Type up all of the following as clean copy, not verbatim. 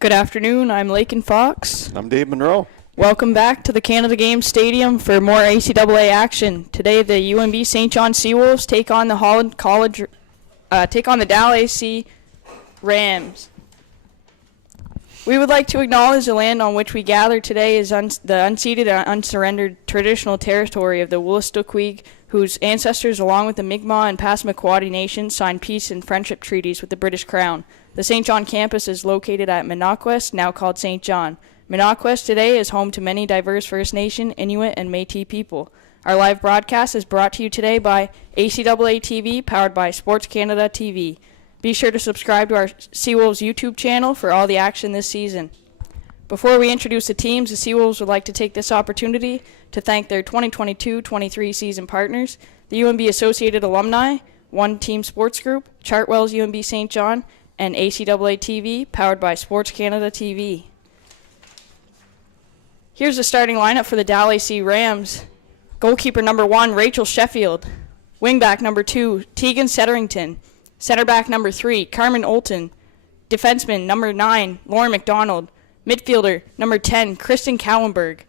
Good afternoon, I'm Lakin Fox. I'm Dave Monroe. Welcome back to the Canada Games Stadium for more ACAA action. Today the UNB St. John Seawolves take on the DAL AC Rams. We would like to acknowledge the land on which we gather today is the unceded and unsurrendered traditional territory of the Wolastoqiyik, whose ancestors, along with the Mi'kmaq and Passamaquoddy nations, signed peace and friendship treaties with the British Crown. The St. John campus is located at Minocquest, now called St. John. Minocquest today is home to many diverse First Nation, Inuit, and Métis people. Our live broadcast is brought to you today by ACAA TV, powered by Sports Canada TV. Be sure to subscribe to our Seawolves YouTube channel for all the action this season. Before we introduce the teams, the Seawolves would like to take this opportunity to thank their 2022-23 season partners, the UNB Associated Alumni, One Team Sports Group, Chartwell's UNB St. John, and ACAA TV, powered by Sports Canada TV. Here's the starting lineup for the DAL AC Rams. Goalkeeper number 1, Rachel Sheffield. Wingback number 2, Tegan Setterington. Center back number 3, Carmen Olton. Defenseman number 9, Lauren McDonald. Midfielder number 10, Kristen Cowenberg.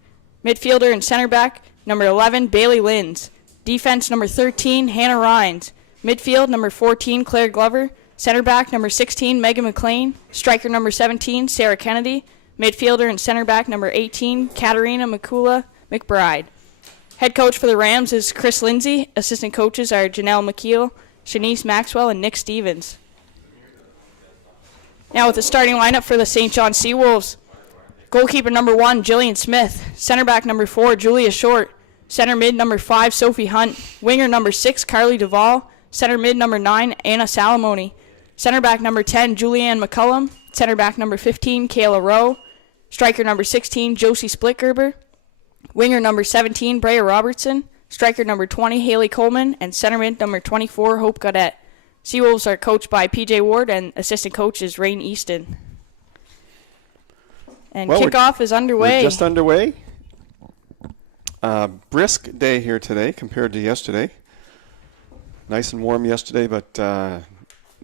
Midfielder and center back number 11, Bailey Linds. Defense number 13, Hannah Rhines. Midfield number 14, Claire Glover. Center back number 16, Megan McLean. Striker number 17, Sarah Kennedy. Midfielder and center back number 18, Katarina Mikula McBride. Head coach for the Rams is Chris Lindsay. Assistant coaches are Janelle McKeel, Shanice Maxwell, and Nick Stevens. Now with the starting lineup for the St. John Seawolves. Goalkeeper number 1, Jillian Smith. Center back number 4, Julia Short. Center mid number 5, Sophie Hunt. Winger number 6, Carly Duvall. Center mid number 9, Anna Salamoni. Center back number 10, Julianne McCullum. Center back number 15, Kayla Rowe. Striker number 16, Josie Splitgerber. Winger number 17, Brea Robertson. Striker number 20, Haley Coleman. And center mid number 24, Hope Gaudette. Seawolves are coached by PJ Ward, and assistant coach is Rain Easton. And kickoff is underway. We're just underway. Brisk day here today compared to yesterday. Nice and warm yesterday, but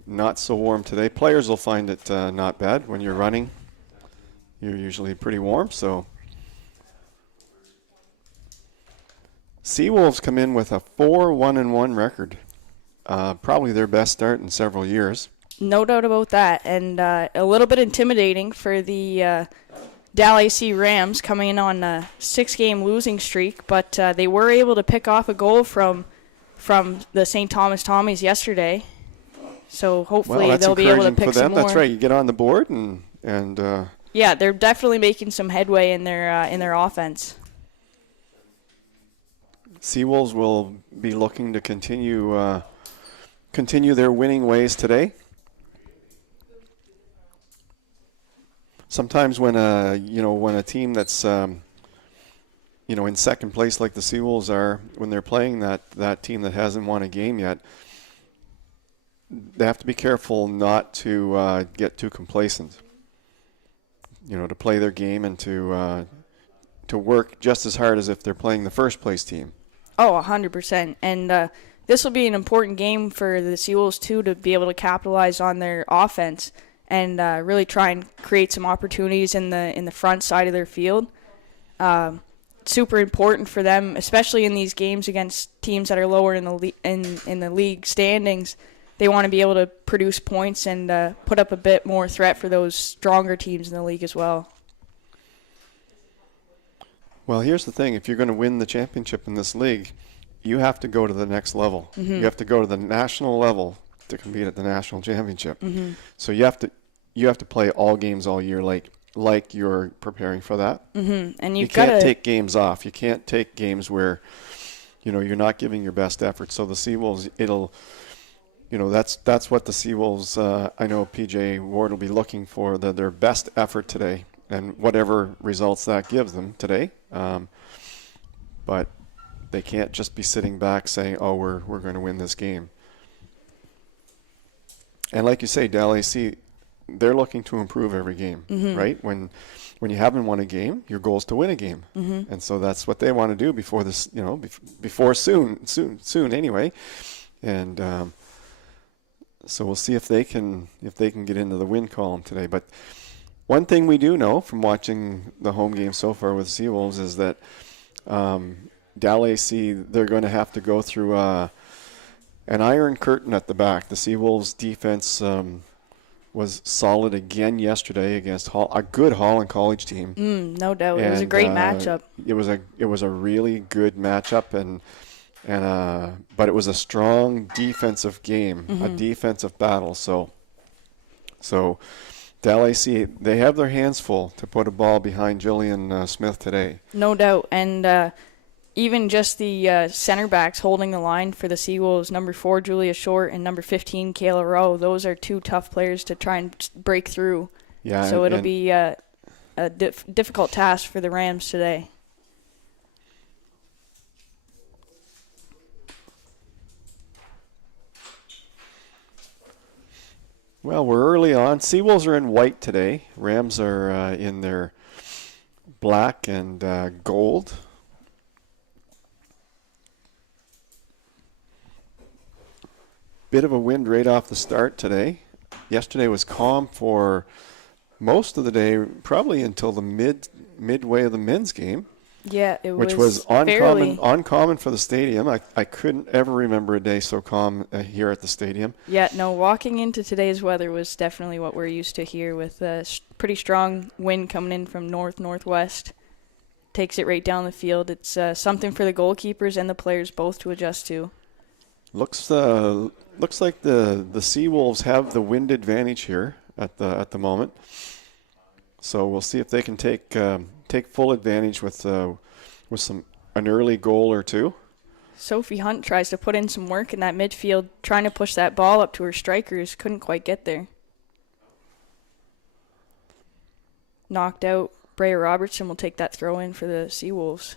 not so warm today. Players will find it not bad. When you're running, you're usually pretty warm. So Seawolves come in with a 4-1-1 record. Probably their best start in several years. No doubt about that. And a little bit intimidating for the DAL AC Rams coming in on a 6-game losing streak. But they were able to pick off a goal from the St. Thomas Tommies yesterday. So hopefully they'll be able to pick some more. That's right. You get on the board and yeah, they're definitely making some headway in their offense. Seawolves will be looking to continue their winning ways today. Sometimes when a team that's in second place like the Seawolves are, when they're playing that team that hasn't won a game yet, they have to be careful not to get too complacent. To play their game and to work just as hard as if they're playing the first place team. Oh, 100%. And this will be an important game for the Seawolves, too, to be able to capitalize on their offense and really try and create some opportunities in the front side of their field. Super important for them, especially in these games against teams that are lower in the league standings. They want to be able to produce points and put up a bit more threat for those stronger teams in the league as well. Well, here's the thing. If you're going to win the championship in this league, you have to go to the next level. Mm-hmm. You have to go to the national level to compete at the national championship. Mm-hmm. So you have to play all games all year like you're preparing for that. Mm-hmm. And you can't take games off. You can't take games where you're not giving your best effort. So the Seawolves, that's what the Seawolves, I know PJ Ward will be looking for, their best effort today and whatever results that gives them today. But they can't just be sitting back saying, oh, we're going to win this game. And like you say, DAL AC, they're looking to improve every game, mm-hmm. right? When you haven't won a game, your goal is to win a game. Mm-hmm. And so that's what they want to do before this, before soon anyway. And so we'll see if they can get into the win column today. But one thing we do know from watching the home game so far with Seawolves is that DAL AC, they're going to have to go through an iron curtain at the back. The Seawolves defense was solid again yesterday against a good Holland College team. No doubt. It was a great matchup. It was a really good matchup, but it was a strong defensive game, a defensive battle. So DAL AC, they have their hands full to put a ball behind Jillian Smith today. No doubt. And even just the center backs holding the line for the Seawolves, number 4, Julia Short, and number 15, Kayla Rowe, those are 2 tough players to try and break through. Yeah, so it'll be a difficult task for the Rams today. Well, we're early on. Seawolves are in white today. Rams are in their black and gold. Bit of a wind right off the start today. Yesterday was calm for most of the day, probably until the midway of the men's game. Yeah, it which was uncommon for the stadium. I couldn't ever remember a day so calm here at the stadium. Yeah, no, walking into today's weather was definitely what we're used to here, with a pretty strong wind coming in from northwest. Takes it right down the field. It's something for the goalkeepers and the players both to adjust to. Looks like the Seawolves have the wind advantage here at the moment. So we'll see if they can take full advantage with an early goal or two. Sophie Hunt tries to put in some work in that midfield, trying to push that ball up to her strikers. Couldn't quite get there. Knocked out. Brea Robertson will take that throw in for the Seawolves.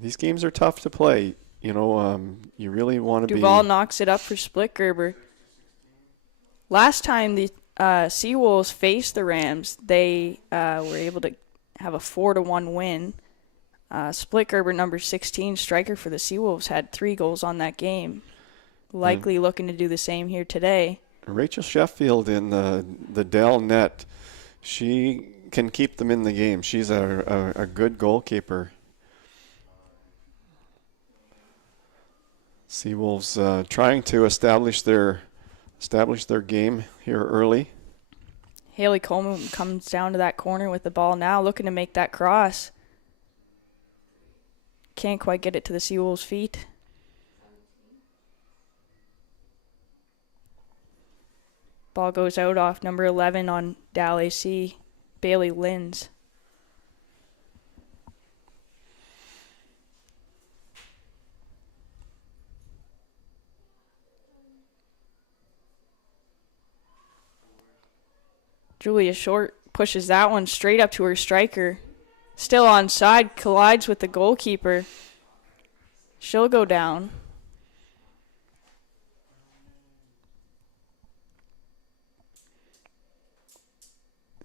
These games are tough to play. You know, you really want to be... Duval knocks it up for Splitgerber. Last time the Seawolves faced the Rams, they were able to have a 4-1 win. Splitgerber, number 16, striker for the Seawolves, had 3 goals on that game. Likely looking to do the same here today. Rachel Sheffield in the DAL net, she can keep them in the game. She's a good goalkeeper. Seawolves trying to establish their game here early. Haley Coleman comes down to that corner with the ball now, looking to make that cross. Can't quite get it to the Seawolves' feet. Ball goes out off number 11 on DAL AC, Bailey Linz. Julia Short pushes that one straight up to her striker. Still onside, collides with the goalkeeper. She'll go down.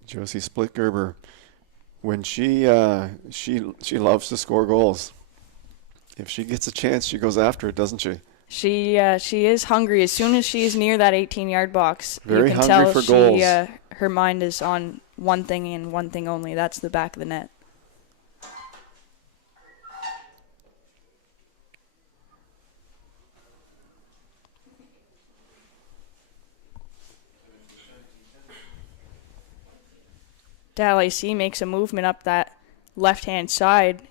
Josie Splitgerber, when she loves to score goals. If she gets a chance, she goes after it, doesn't she? She is hungry. As soon as she is near that 18-yard box, very you can hungry tell for goals. Her mind is on one thing and one thing only. That's the back of the net. DAL AC makes a movement up that left-hand side.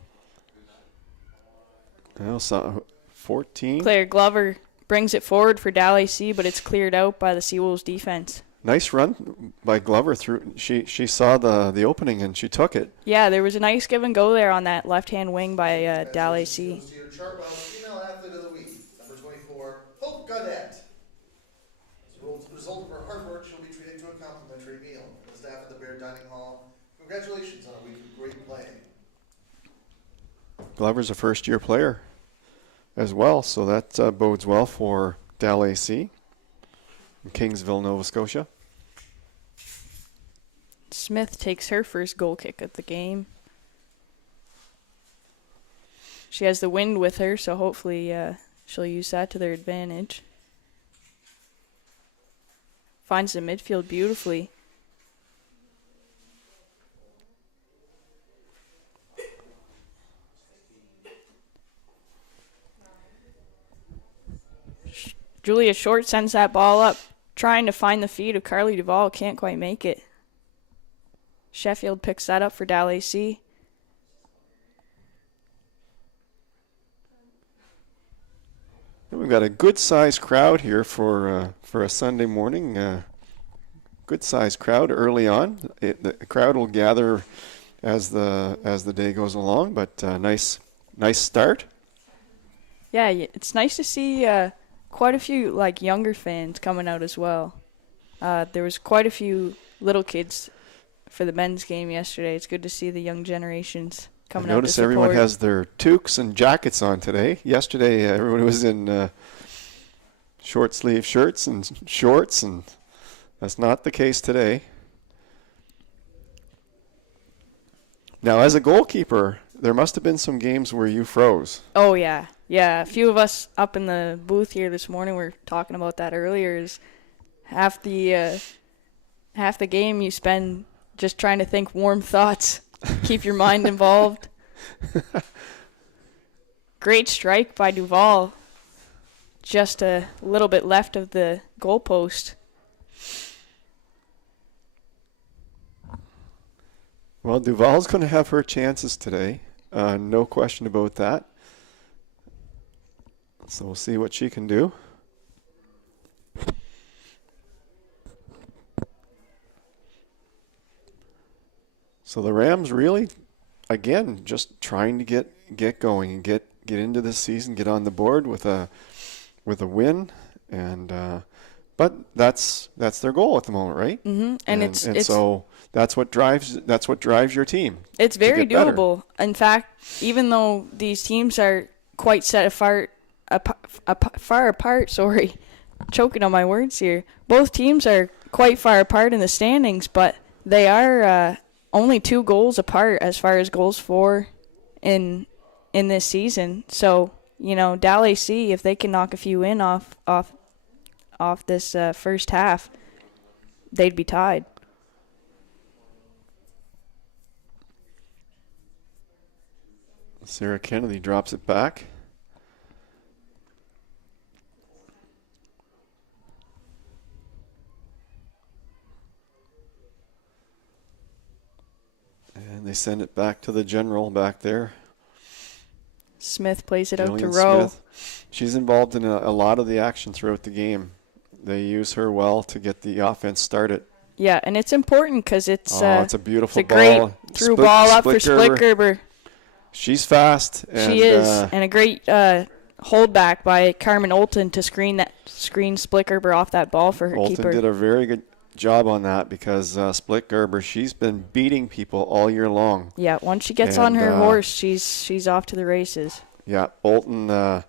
Well, so 14. Claire Glover brings it forward for DAL AC, but it's cleared out by the Seawolves defense. Nice run by Glover through. She saw the opening and she took it. Yeah, there was a nice give and go there on that left-hand wing by DAL AC. Female athlete of the week, number 24, Hope Gaudette. As a result of her hard work, she'll be treated to a complimentary meal from the staff at the Bear Dining Hall. Congratulations on a week of great play. Glover's a first-year player as well, so that bodes well for DAL AC in Kingsville, Nova Scotia. Smith takes her first goal kick of the game. She has the wind with her, so hopefully she'll use that to their advantage. Finds the midfield beautifully. Julia Short sends that ball up, trying to find the feet of Carly Duvall. Can't quite make it. Sheffield picks that up for DAL AC. We've got a good-sized crowd here for a Sunday morning. Good-sized crowd early on. The crowd will gather as the day goes along, but nice start. Yeah, it's nice to see quite a few like younger fans coming out as well. There was quite a few little kids for the men's game yesterday. It's good to see the young generations coming out to Notice support. everyone has their toques and jackets on today. Yesterday, everyone was in short sleeve shirts and shorts, and that's not the case today. Now, as a goalkeeper, there must have been some games where you froze. Oh, yeah. Yeah, a few of us up in the booth here this morning were talking about that earlier. Is half the game you spend just trying to think warm thoughts, keep your mind involved. Great strike by Duvall. Just a little bit left of the goalpost. Well, Duvall's going to have her chances today. No question about that. So we'll see what she can do. So the Rams really, again, just trying to get going and get into this season, get on the board with a win, and but that's their goal at the moment, right? Mm-hmm. And so that's what drives your team. It's very doable. Better. In fact, even though these teams are quite set far apart, sorry, choking on my words here. Both teams are quite far apart in the standings, but they are only 2 goals apart as far as goals for in this season. So, DAL AC, if they can knock a few in off this first half, they'd be tied. Sarah Kennedy drops it back. And they send it back to the general back there. Smith plays it out to Jillian Rowe. Smith. She's involved in a lot of the action throughout the game. They use her well to get the offense started. Yeah, and it's important because it's a beautiful it's a great ball. through ball up for Splittgerber. She's fast. And, she is, and a great holdback by Carmen Olton to screen Splittgerber off that ball for her Olton keeper. did a very good job on that because Splittgerber, she's been beating people all year long. Yeah, once she gets on her horse, she's off to the races. Yeah, Olton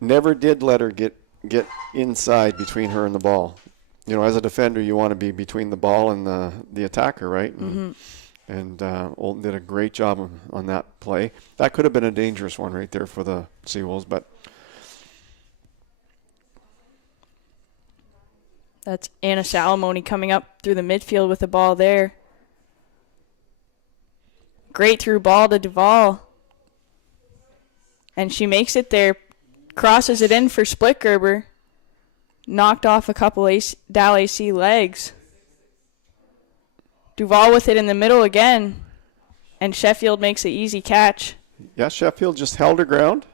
never did let her get inside between her and the ball. As a defender, you want to be between the ball and the attacker, right? And Olton did a great job on that play. That could have been a dangerous one right there for the Seawolves, but that's Anna Salamone coming up through the midfield with the ball there. Great through ball to Duvall. And she makes it there, crosses it in for Splittgerber. Knocked off a couple DAL AC legs. Duvall with it in the middle again. And Sheffield makes an easy catch. Yeah, Sheffield just held her ground,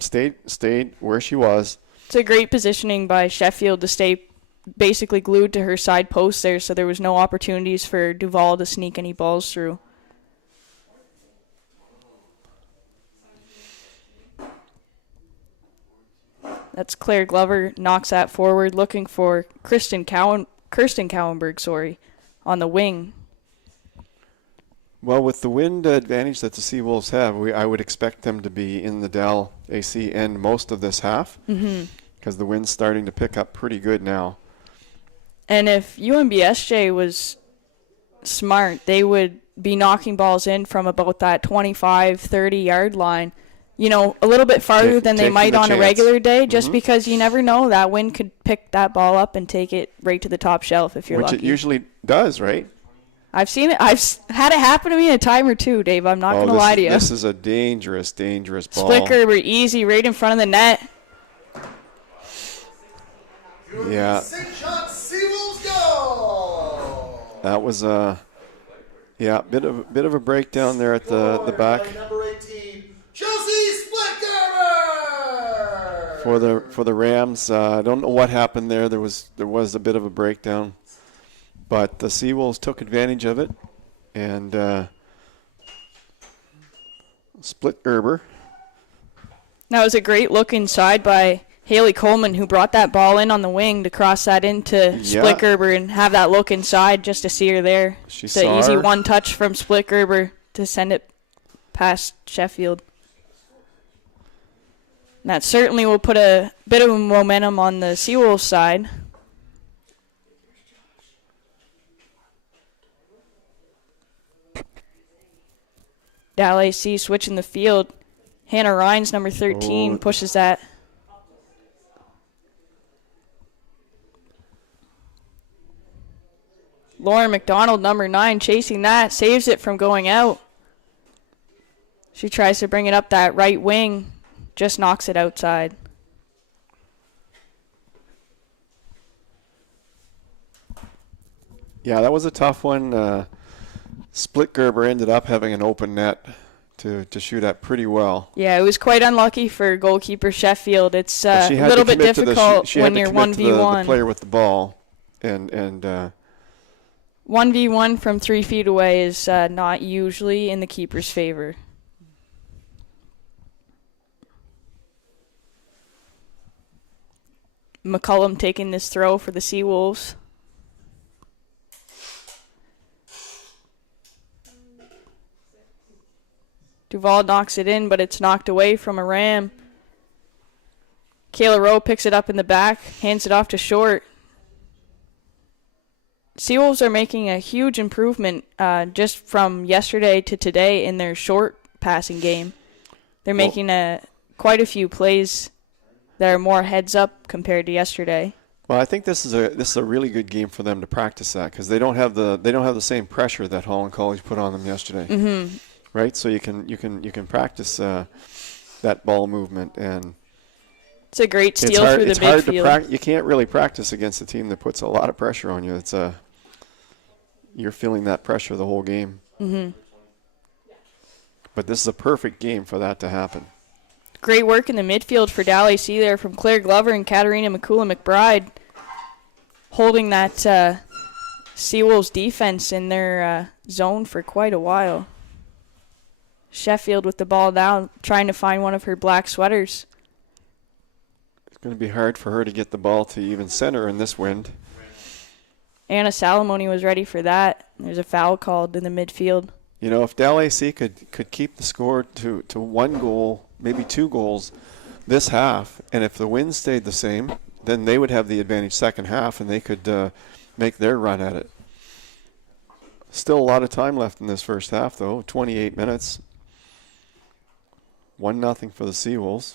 stayed where she was. It's a great positioning by Sheffield to stay basically glued to her side post there, so there was no opportunities for Duvall to sneak any balls through. That's Claire Glover, knocks that forward, looking for Kirsten Cowenberg, on the wing. Well, with the wind advantage that the Seawolves have, I would expect them to be in the DAL AC end most of this half because the wind's starting to pick up pretty good now. And if UNBSJ was smart, they would be knocking balls in from about that 25, 30-yard line. a little bit farther than they taking might the on a chance. regular day, just because you never know. That wind could pick that ball up and take it right to the top shelf if you're Which lucky. it usually does, right? I've seen it. Had it happen to me a time or two, Dave. I'm not going to lie to you. This is a dangerous, dangerous ball. Split Gerber, easy, right in front of the net. Yeah. St. John Seawolves go! That was bit of a breakdown there at the back. By number 18, Josie Splitgerber! For the Rams. I don't know what happened there. There was a bit of a breakdown, but the Seawolves took advantage of it, and Splitgerber. That was a great look inside by Haley Coleman, who brought that ball in on the wing to cross that into Split Gerber and have that look inside just to see her there. It's an easy one touch from Split Gerber to send it past Sheffield. And that certainly will put a bit of momentum on the Seawolves side. DAL AC switching the field. Hannah Rhines, number 13, pushes that. Lauren McDonald, number 9, chasing that, saves it from going out. She tries to bring it up that right wing, just knocks it outside. Yeah, that was a tough one. Split Gerber ended up having an open net to shoot at pretty well. Yeah, it was quite unlucky for goalkeeper Sheffield. It's a little bit difficult when you're 1v1. The player with the ball, and 1v1 from 3 feet away is not usually in the keeper's favor. McCullum taking this throw for the Seawolves. Duval knocks it in, but it's knocked away from a Ram. Kayla Rowe picks it up in the back, hands it off to Short. Seawolves are making a huge improvement just from yesterday to today in their short passing game. They're making quite a few plays that are more heads up compared to yesterday. Well, I think this is a really good game for them to practice that, because they don't have the same pressure that Holland College put on them yesterday. Mm-hmm. Right, so you can practice that ball movement, and it's a great steal through the midfield. You can't really practice against a team that puts a lot of pressure on you. You're feeling that pressure the whole game. Mm-hmm. But this is a perfect game for that to happen. Great work in the midfield for DAL AC there from Claire Glover and Katarina McCoolin-McBride, holding that Seawolves defense in their zone for quite a while. Sheffield with the ball down, trying to find one of her black sweaters. It's going to be hard for her to get the ball to even center in this wind. Anna Salamoni was ready for that. There's a foul called in the midfield. You know, if DAL AC could keep the score to 1 goal, maybe 2 goals this half, and if the wind stayed the same, then they would have the advantage second half, and they could make their run at it. Still a lot of time left in this first half, though, 28 minutes. 1-0 for the Seawolves.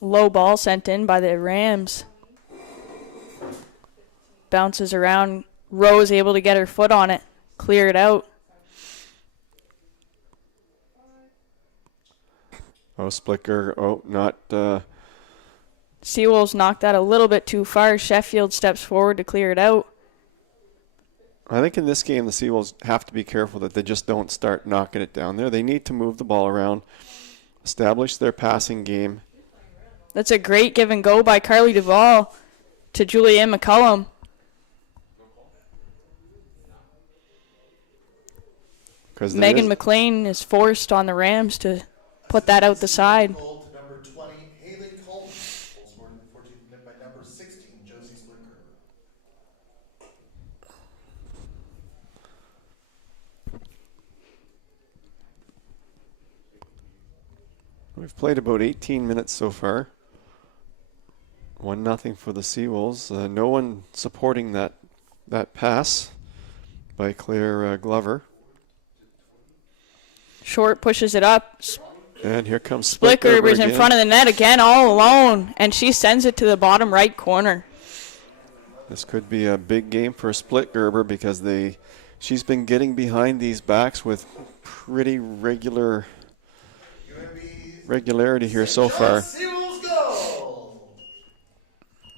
Low ball sent in by the Rams. Bounces around. Rose able to get her foot on it. Clear it out. Splicker. Not... Seawolves knocked that a little bit too far. Sheffield steps forward to clear it out. I think in this game the Seawolves have to be careful that they just don't start knocking it down there. They need to move the ball around, establish their passing game. That's a great give and go by Carly Duvall to Julianne McCullum. Megan McLean is forced on the Rams to put that out the side. Goal to number 20, Haley Coleman. Goal scored in the 14th minute by number 16, Josie Splicker. We've played about 18 minutes so far. 1-0 for the Seawolves. No one supporting that pass. by Claire Glover. Short pushes it up. And here comes Splitgerber's in front of the net again, all alone, and she sends it to the bottom right corner. This could be a big game for Splitgerber because she's been getting behind these backs with pretty regularity here so far. A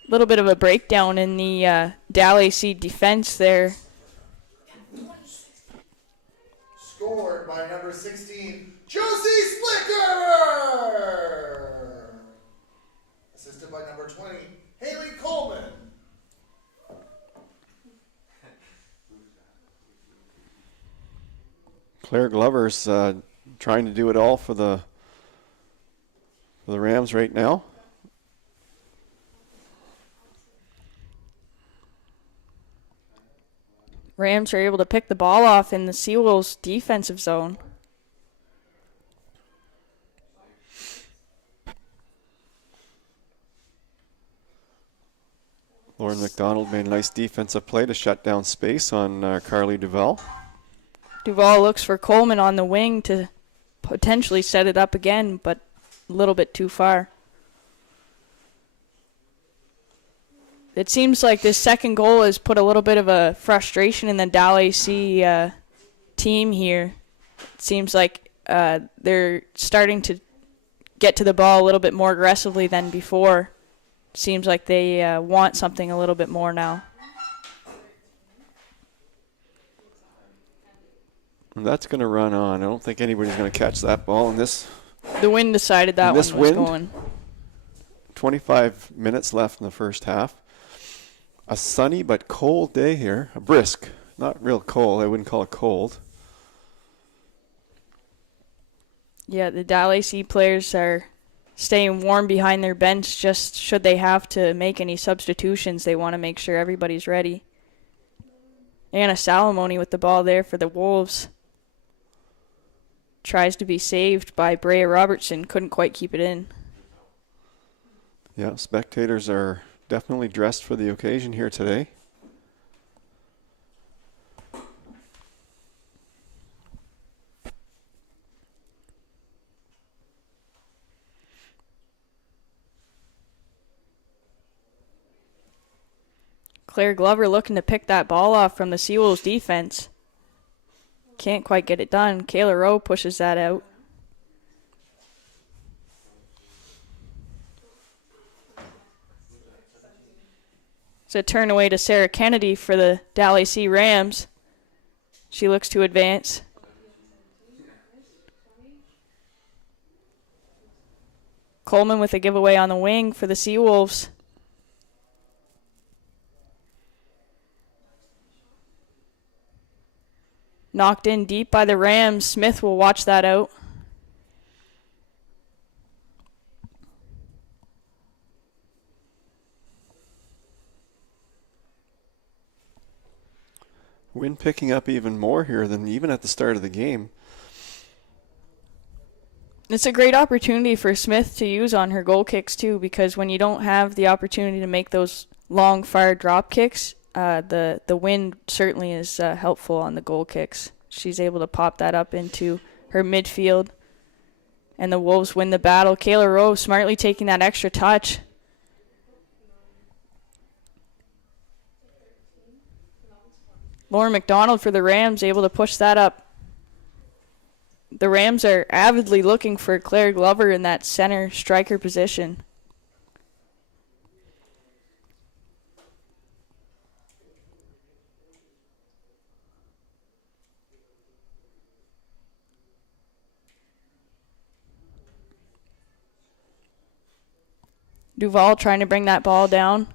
little bit of a breakdown in the DAL AC defense there. Scored by number 16, Josie Splicker. Assisted by number 20, Haley Coleman. Claire Glover's trying to do it all for the Rams right now. Rams are able to pick the ball off in the Seawolves defensive zone. Lauren McDonald made a nice defensive play to shut down space on Carly Duval. Duval looks for Coleman on the wing to potentially set it up again, but a little bit too far. It seems like this second goal has put a little bit of a frustration in the DAL AC team here. It seems like they're starting to get to the ball a little bit more aggressively than before. Seems like they want something a little bit more now. And that's going to run on. I don't think anybody's going to catch that ball in this. The wind decided that one was going. 25 minutes left in the first half. A sunny but cold day here. A brisk. Not real cold. I wouldn't call it cold. Yeah, the DAL AC players are staying warm behind their bench just should they have to make any substitutions. They want to make sure everybody's ready. Anna Salamoni with the ball there for the Wolves. Tries to be saved by Brea Robertson. Couldn't quite keep it in. Yeah, spectators are definitely dressed for the occasion here today. Claire Glover looking to pick that ball off from the Seawolves defense. Can't quite get it done. Kayla Rowe pushes that out. It's a turn away to Sarah Kennedy for the DAL AC Rams. She looks to advance. Coleman with a giveaway on the wing for the Seawolves. Knocked in deep by the Rams. Smith will watch that out. Wind picking up even more here than even at the start of the game. It's a great opportunity for Smith to use on her goal kicks too, because when you don't have the opportunity to make those long fire drop kicks, the wind certainly is helpful on the goal kicks. She's able to pop that up into her midfield, and the Wolves win the battle. Kayla Rowe smartly taking that extra touch. Lauren McDonald for the Rams able to push that up. The Rams are avidly looking for Claire Glover in that center striker position. Duval trying to bring that ball down.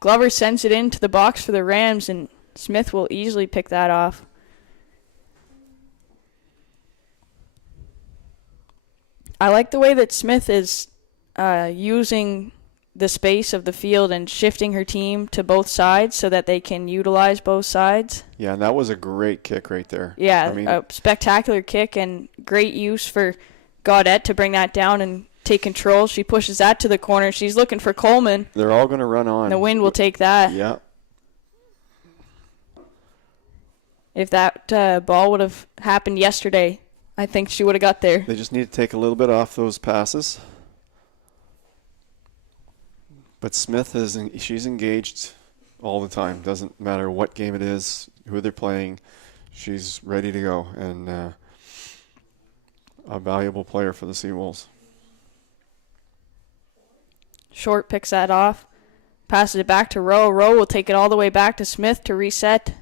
Glover sends it into the box for the Rams, and Smith will easily pick that off. I like the way that Smith is using the space of the field and shifting her team to both sides so that they can utilize both sides. Yeah, and that was a great kick right there. Yeah, a spectacular kick and great use for Gaudette to bring that down and take control. She pushes that to the corner. She's looking for Coleman. They're all going to run on. The wind will take that. Yeah. If that ball would have happened yesterday, I think she would have got there. They just need to take a little bit off those passes. But Smith she's engaged all the time. Doesn't matter what game it is, who they're playing. She's ready to go, and a valuable player for the Seawolves. Short picks that off. Passes it back to Rowe. Rowe will take it all the way back to Smith to reset.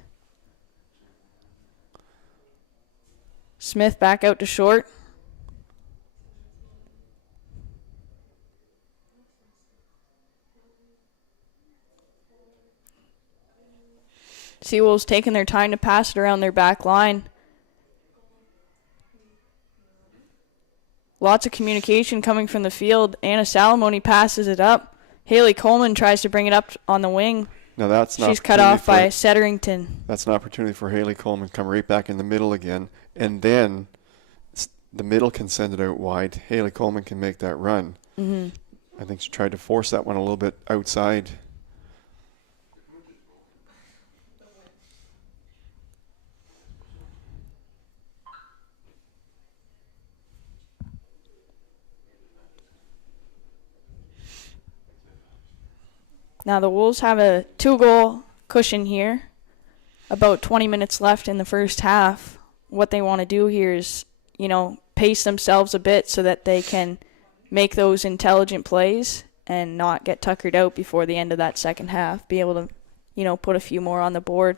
Smith back out to Short. Seawolves taking their time to pass it around their back line. Lots of communication coming from the field. Anna Salamone passes it up. Haley Coleman tries to bring it up on the wing. Now that's not. She's cut off by Setterington. That's an opportunity for Haley Coleman to come right back in the middle again, and then the middle can send it out wide. Haley Coleman can make that run. Mm-hmm. I think she tried to force that one a little bit outside. Now the Wolves have a 2-goal cushion here. About 20 minutes left in the first half. What they want to do here is, pace themselves a bit so that they can make those intelligent plays and not get tuckered out before the end of that second half. Be able to, put a few more on the board.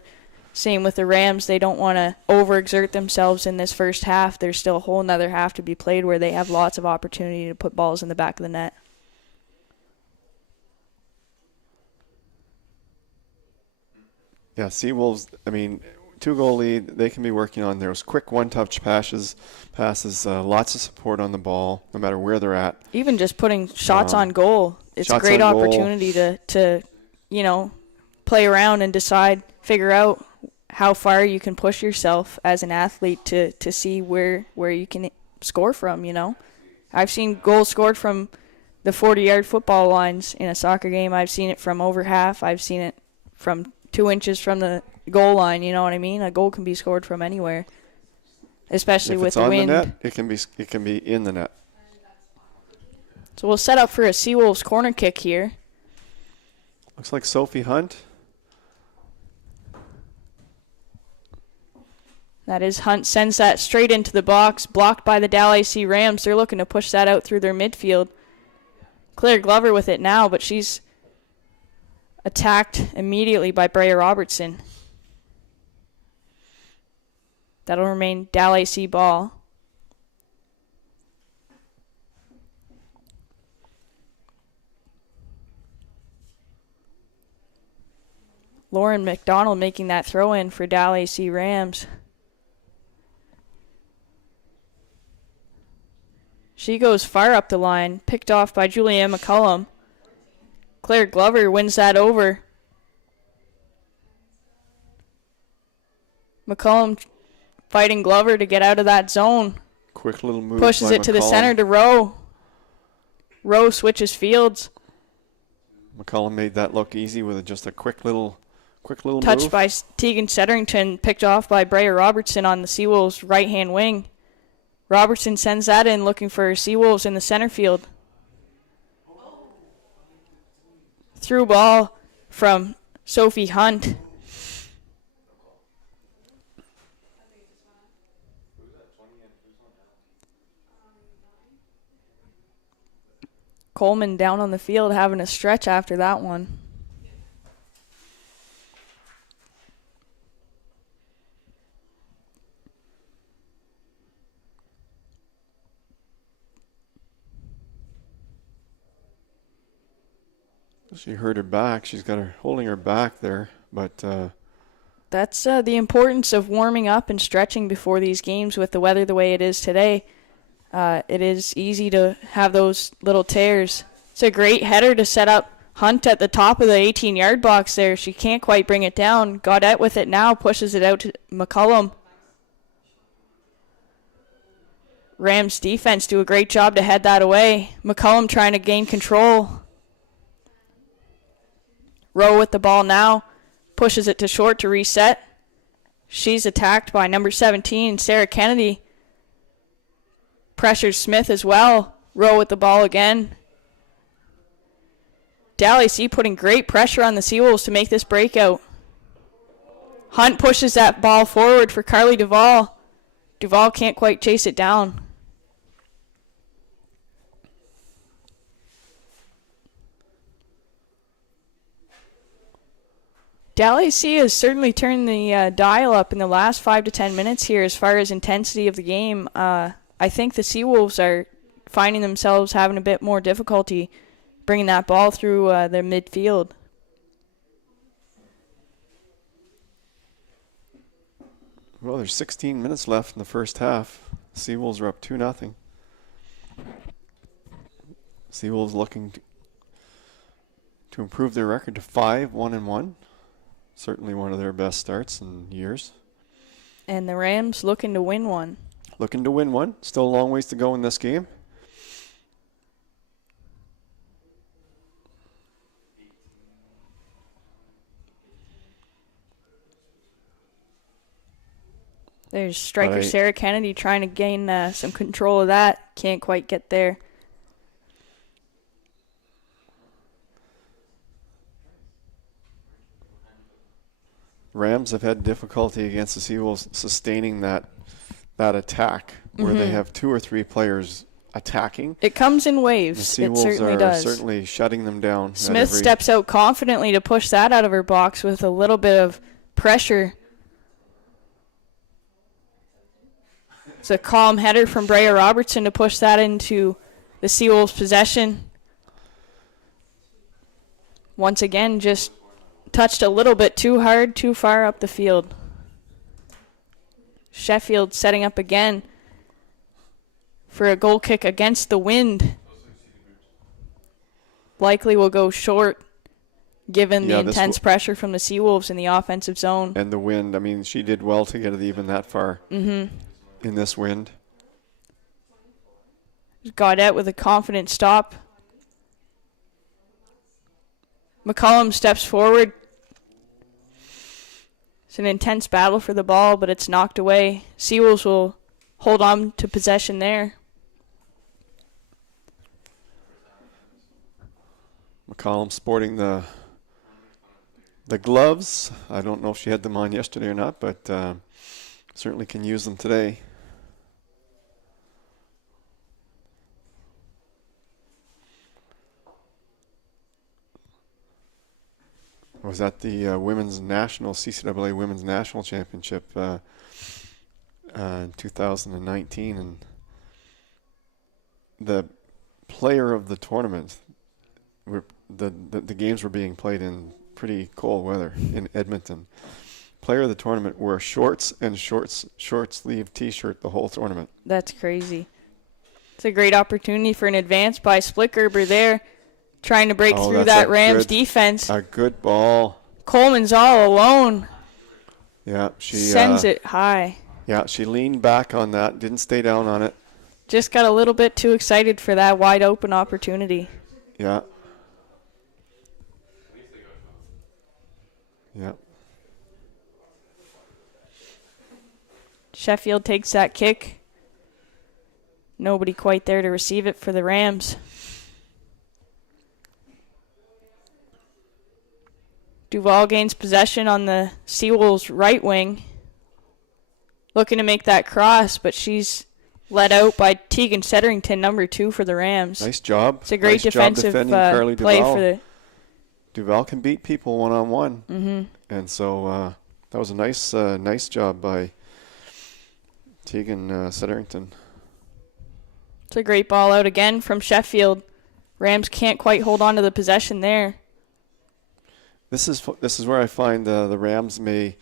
Same with the Rams. They don't want to overexert themselves in this first half. There's still a whole nother half to be played where they have lots of opportunity to put balls in the back of the net. Yeah, Seawolves, 2-goal lead. They can be working on those quick one-touch passes, lots of support on the ball, no matter where they're at. Even just putting shots on goal. It's a great opportunity to play around and figure out how far you can push yourself as an athlete to see where you can score from, I've seen goals scored from the 40-yard football lines in a soccer game. I've seen it from over half. I've seen it from 2 inches from the goal line, you know what I mean? A goal can be scored from anywhere, especially with the wind. If it's on the net, it can be in the net. So we'll set up for a Seawolves corner kick here. Looks like Sophie Hunt. That is Hunt, sends that straight into the box, blocked by the DAL AC Rams. They're looking to push that out through their midfield. Claire Glover with it now, but she's attacked immediately by Brea Robertson. That'll remain DAL AC ball. Lauren McDonald making that throw in for DAL AC Rams. She goes far up the line, picked off by Julianne McCullum. Claire Glover wins that over. McCullum fighting Glover to get out of that zone. Quick little move. Pushes it to the center to Rowe. Rowe switches fields. McCullum made that look easy with just a quick little touch move. By Tegan Setterington, picked off by Brea Robertson on the Seawolves' right-hand wing. Robertson sends that in, looking for Seawolves in the center field. Through ball from Sophie Hunt. Coleman down on the field having a stretch after that one. She hurt her back. She's got her holding her back there, but that's the importance of warming up and stretching before these games with the weather the way it is today. It is easy to have those little tears. It's a great header to set up Hunt at the top of the 18-yard box there. She can't quite bring it down. Gaudette with it now, pushes it out to McCullum. Rams defense do a great job to head that away. McCullum trying to gain control. Rowe with the ball now, pushes it to short to reset. She's attacked by number 17, Sarah Kennedy. Pressures Smith as well. Rowe with the ball again. DAL AC putting great pressure on the Seawolves to make this breakout. Hunt pushes that ball forward for Carly Duvall. Duvall can't quite chase it down. DAL AC has certainly turned the dial up in the last 5 to 10 minutes here as far as intensity of the game. I think the Seawolves are finding themselves having a bit more difficulty bringing that ball through their midfield. Well, there's 16 minutes left in the first half. Seawolves are up 2-0. Seawolves looking to improve their record to 5-1-1. Certainly one of their best starts in years. And the Rams looking to win one. Looking to win one. Still a long ways to go in this game. There's striker Sarah Kennedy trying to gain some control of that. Can't quite get there. Rams have had difficulty against the Seawolves sustaining that attack where they have 2 or 3 players attacking. It comes in waves. The It Seawolves certainly are does. certainly shutting them down. Smith steps out confidently to push that out of her box with a little bit of pressure. It's a calm header from Brea Robertson to push that into the Seawolves' possession. Once again, just touched a little bit too hard, too far up the field. Sheffield setting up again for a goal kick against the wind. Likely will go short given the intense pressure from the Seawolves in the offensive zone. And the wind, I mean, she did well to get it even that far in this wind. Gaudette with a confident stop. McCollum steps forward. It's an intense battle for the ball, but it's knocked away. Seawolves will hold on to possession there. McCollum sporting the gloves. I don't know if she had them on yesterday or not, but certainly can use them today. I was at the CCAA Women's National Championship in 2019, and the player of the tournament, the games were being played in pretty cold weather in Edmonton. Player of the tournament wore shorts and short sleeve T-shirt the whole tournament. That's crazy. It's a great opportunity for an advance by Splickgerber there, trying to break through that Rams defense. A good ball. Coleman's all alone. Yeah, she sends it high. Yeah, she leaned back on that, didn't stay down on it. Just got a little bit too excited for that wide open opportunity. Yeah. Yeah. Sheffield takes that kick. Nobody quite there to receive it for the Rams. Duvall gains possession on the Seawolves' right wing. Looking to make that cross, but she's led out by Tegan Setterington, number 2 for the Rams. Nice job. It's a great defensive play for the... Duvall can beat people one-on-one. And so that was a nice job by Tegan Setterington. It's a great ball out again from Sheffield. Rams can't quite hold on to the possession there. This is where I find the Rams may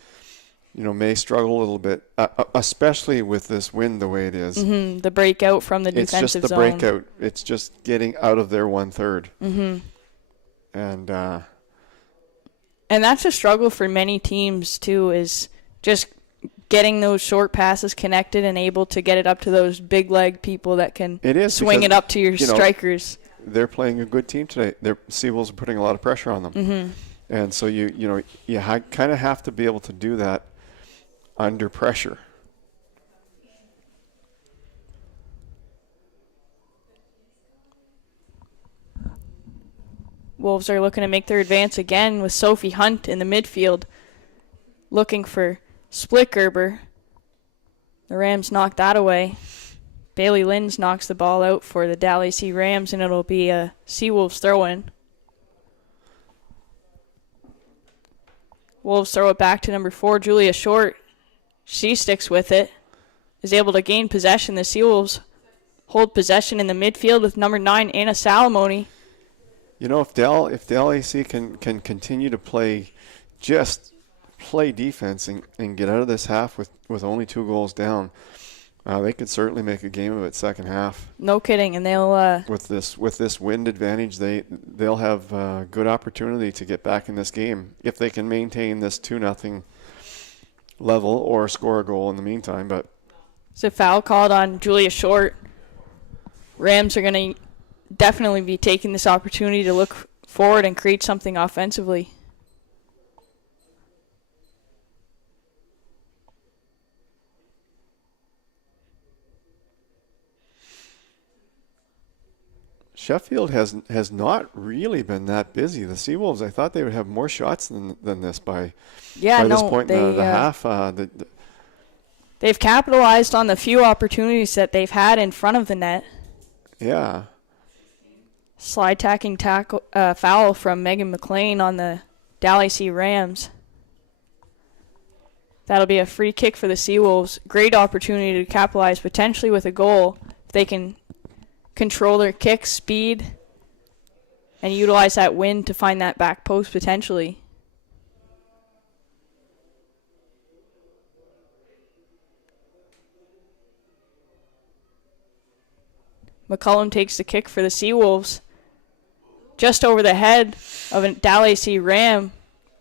struggle a little bit, especially with this wind the way it is. The breakout from the defensive zone. It's just the breakout. It's just getting out of their 1/3. And that's a struggle for many teams too, is just getting those short passes connected and able to get it up to those big leg people that can swing it up to your strikers. They're playing a good team today. Their Seawolves are putting a lot of pressure on them. And so you kind of have to be able to do that under pressure. Wolves are looking to make their advance again with Sophie Hunt in the midfield, looking for Splitgerber. The Rams knock that away. Bailey Linds knocks the ball out for the DAL AC Rams, and it'll be a Seawolves throw-in. Wolves throw it back to number 4, Julia Short. She sticks with it, is able to gain possession. The Seawolves hold possession in the midfield with number 9, Anna Salamoni. You know, if DAL AC can continue to play defense and get out of this half with only 2 goals down, they could certainly make a game of it second half. No kidding, and they'll with this wind advantage, they'll have a good opportunity to get back in this game if they can maintain this 2-0 level or score a goal in the meantime. But it's a foul called on Julia Short. Rams are going to definitely be taking this opportunity to look forward and create something offensively. Sheffield has not really been that busy. The Seawolves, I thought they would have more shots than this by this point in the half. They've capitalized on the few opportunities that they've had in front of the net. Yeah. Slide tacking tackle foul from Megan McLean on the DAL AC Rams. That'll be a free kick for the Seawolves. Great opportunity to capitalize potentially with a goal if they can control their kick speed and utilize that wind to find that back post potentially. McCullum takes the kick for the Seawolves. Just over the head of a DAL AC Ram.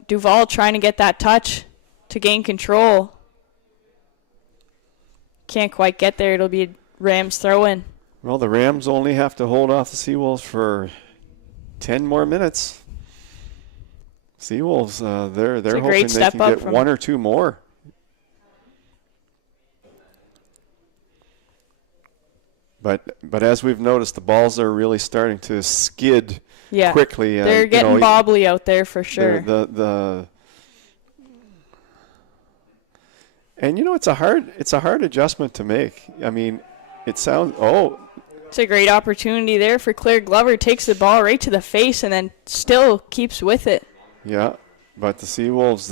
Duval trying to get that touch to gain control. Can't quite get there. It'll be a Rams throw-in. Well, the Rams only have to hold off the Seawolves for 10 more minutes. Seawolves, they're hoping they can get 1 or 2 more. But as we've noticed, the balls are really starting to skid quickly. They're getting bobbly out there for sure. And it's a hard adjustment to make. I mean, it's a great opportunity there for Claire Glover. Takes the ball right to the face and then still keeps with it. Yeah, but the Seawolves,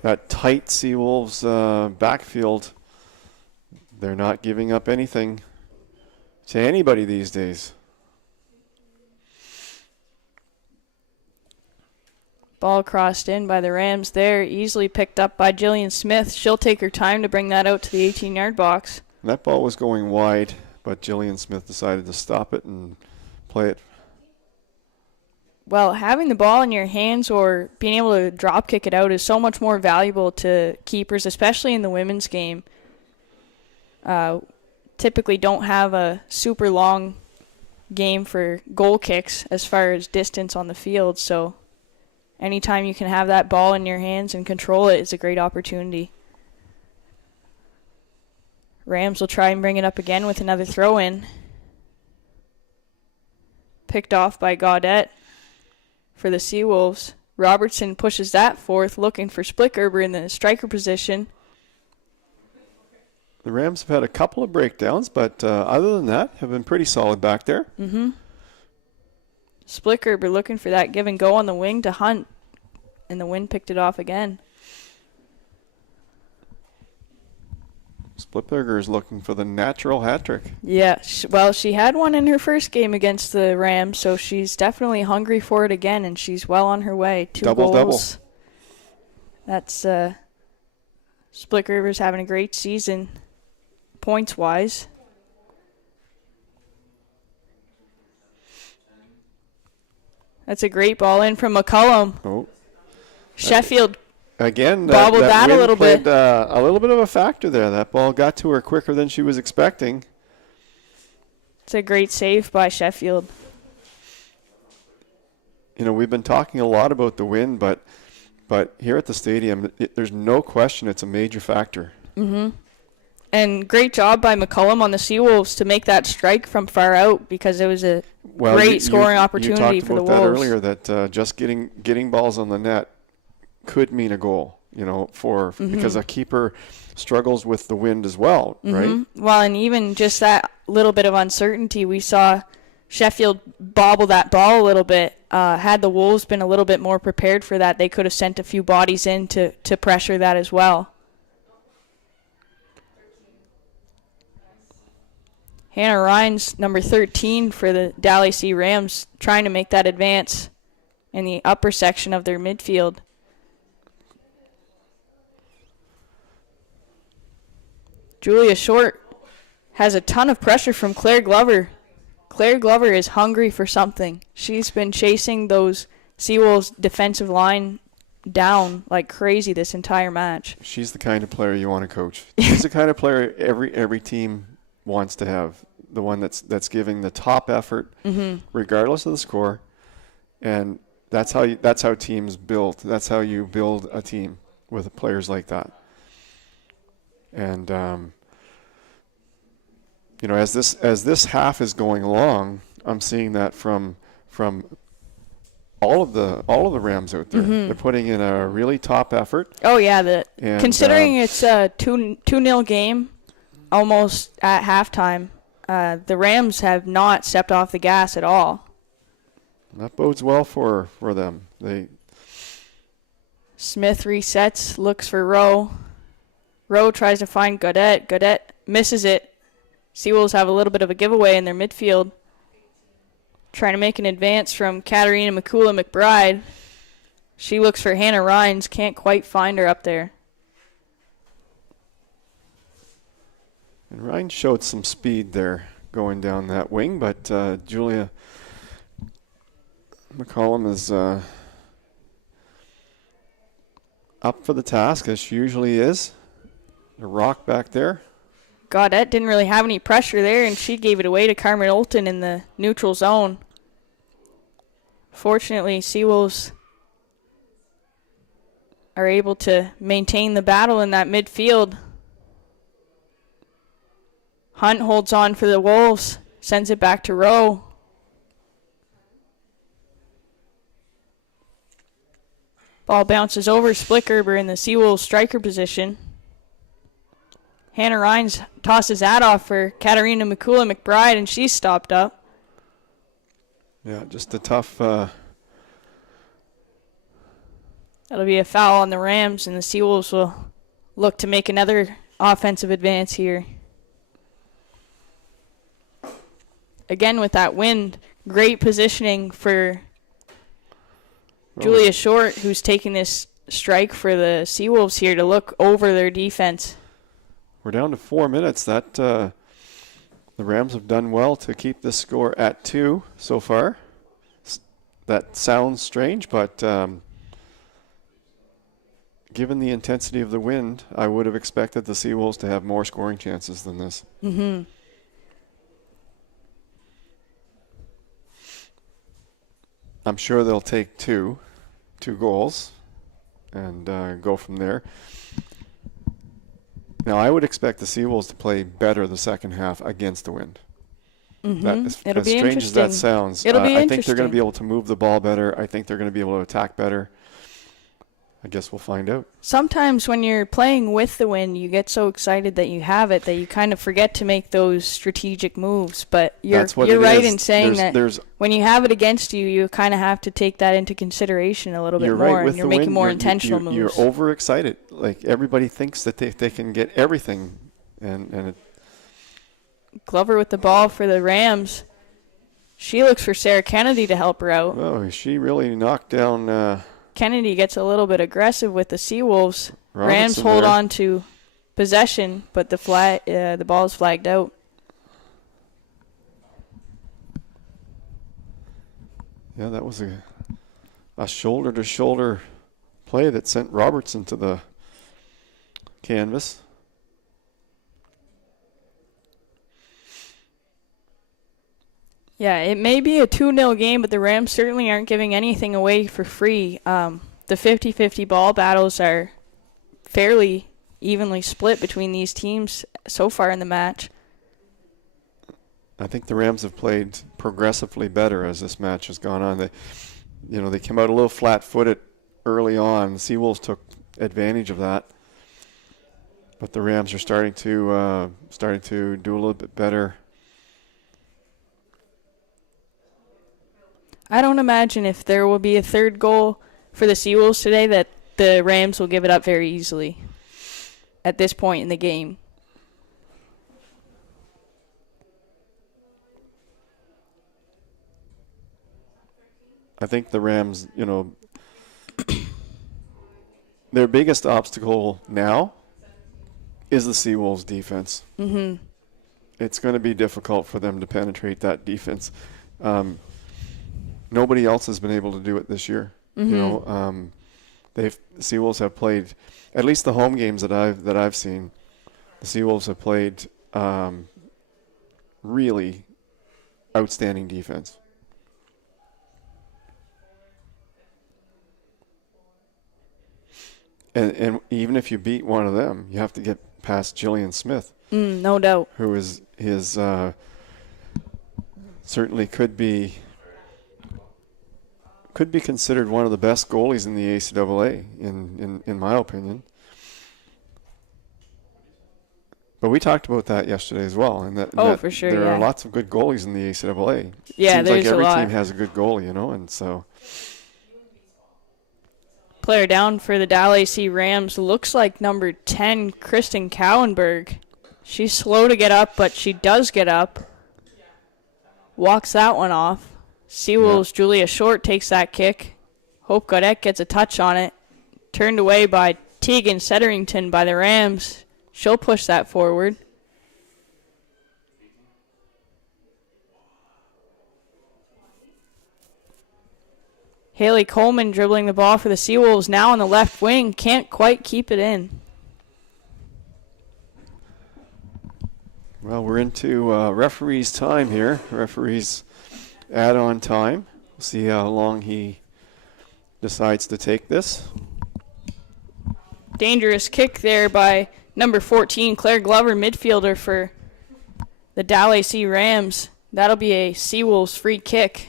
that tight Seawolves backfield, they're not giving up anything to anybody these days. Ball crossed in by the Rams there, easily picked up by Jillian Smith. She'll take her time to bring that out to the 18-yard box. That ball was going wide, but Jillian Smith decided to stop it and play it. Well, having the ball in your hands or being able to drop kick it out is so much more valuable to keepers, especially in the women's game. Typically don't have a super long game for goal kicks as far as distance on the field, so anytime you can have that ball in your hands and control it is a great opportunity. Rams will try and bring it up again with another throw-in. Picked off by Gaudette for the Seawolves. Robertson pushes that forth, looking for Splitgerber in the striker position. The Rams have had a couple of breakdowns, but other than that, have been pretty solid back there. Mm-hmm. Splitgerber looking for that give and go on the wing to Hunt, and the wind picked it off again. Splitberger is looking for the natural hat trick. Yeah, she had one in her first game against the Rams, so she's definitely hungry for it again, and she's well on her way. 2 goals. Double. That's Splitgerber's having a great season, points-wise. That's a great ball in from McCullum. Oh. Sheffield again bobbled that a little bit. A little bit of a factor there. That ball got to her quicker than she was expecting. It's a great save by Sheffield. We've been talking a lot about the wind, but But here at the stadium, there's no question it's a major factor. And great job by McCullum on the Seawolves to make that strike from far out, because it was a great scoring opportunity for the Wolves. You talked about that earlier, that just getting balls on the net could mean a goal, because a keeper struggles with the wind as well, right? Well, and even just that little bit of uncertainty, we saw Sheffield bobble that ball a little bit. Had the Wolves been a little bit more prepared for that, they could have sent a few bodies in to pressure that as well. Hannah Rhines, number 13 for the DAL AC Rams, trying to make that advance in the upper section of their midfield. Julia Short has a ton of pressure from Claire Glover. Claire Glover is hungry for something. She's been chasing those Seawolves defensive line down like crazy this entire match. She's the kind of player you want to coach. She's the kind of player every team wants to have, the one that's giving the top effort regardless of the score, and that's how teams build. That's how you build a team, with players like that. And as this half is going along, I'm seeing that from all of the Rams out there. They're putting in a really top effort. Oh yeah, considering it's a 2-0 game, almost at halftime, the Rams have not stepped off the gas at all. That bodes well for them. Smith resets, looks for Rowe. Rowe tries to find Gaudette. Gaudette misses it. Seawolves have a little bit of a giveaway in their midfield. Trying to make an advance from Katarina McCullough-McBride. She looks for Hannah Rhines. Can't quite find her up there. And Rhines showed some speed there going down that wing, but Julia McCollum is up for the task, as she usually is. The rock back there. Gaudette didn't really have any pressure there, and she gave it away to Carmen Olton in the neutral zone. Fortunately, Seawolves are able to maintain the battle in that midfield. Hunt holds on for the Wolves, sends it back to Rowe. Ball bounces over. Splickgerber in the Seawolves striker position. Hannah Rhines tosses that off for Katarina McCullough-McBride, and she's stopped up. Yeah, just a tough... That'll be a foul on the Rams, and the Seawolves will look to make another offensive advance here. Again, with that wind, great positioning for Julia Short, who's taking this strike for the Seawolves here to look over their defense. We're down to 4 minutes. That the Rams have done well to keep this score at 2 so far. That sounds strange, but given the intensity of the wind, I would have expected the Seawolves to have more scoring chances than this. I'm sure they'll take two goals and go from there. Now, I would expect the Seawolves to play better the second half against the wind. That is, It'll as be strange as that sounds, I think they're going to be able to move the ball better. I think they're going to be able to attack better. I guess we'll find out. Sometimes when you're playing with the wind, you get so excited that you have it that you kind of forget to make those strategic moves. But you're right in saying that when you have it against you, you kind of have to take that into consideration a little bit more, and you're making more intentional moves. You're overexcited. Like, everybody thinks that they can get everything. And Glover with the ball for the Rams. She looks for Sarah Kennedy to help her out. Oh, she really knocked down... Kennedy gets a little bit aggressive with the Seawolves. Rams hold on to possession, but the ball is flagged out. Yeah, that was a shoulder-to-shoulder play that sent Robertson to the canvas. Yeah, it may be a 2-0 game, but the Rams certainly aren't giving anything away for free. The the 50-50 ball battles are fairly evenly split between these teams so far in the match. I think the Rams have played progressively better as this match has gone on. They came out a little flat-footed early on. The Seawolves took advantage of that, but the Rams are starting to do a little bit better. I don't imagine if there will be a third goal for the Seawolves today that the Rams will give it up very easily at this point in the game. I think the Rams, their biggest obstacle now is the Seawolves defense. Mm-hmm. It's going to be difficult for them to penetrate that defense. Nobody else has been able to do it this year. Mm-hmm. The Seawolves have played, at least the home games that I've seen, the Seawolves have played really outstanding defense. And even if you beat one of them, you have to get past Jillian Smith. No doubt. Who is certainly could be considered one of the best goalies in the ACAA, in my opinion. But we talked about that yesterday as well, and that for sure, there yeah. are lots of good goalies in the ACAA. Yeah, Seems there's like every a lot. team has a good goalie, and so. Player down for the DAL AC Rams looks like number 10, Kristen Cowenberg. She's slow to get up, but she does get up. Walks that one off. Seawolves' Julia Short takes that kick. Hope Gaudette gets a touch on it. Turned away by Tegan Setterington by the Rams. She'll push that forward. Haley Coleman dribbling the ball for the Seawolves now on the left wing. Can't quite keep it in. Well, we're into referee's time here. Referee's add-on time. We'll see how long he decides to take this. Dangerous kick there by number 14, Claire Glover, midfielder for the DAL AC Rams. That'll be a Seawolves free kick.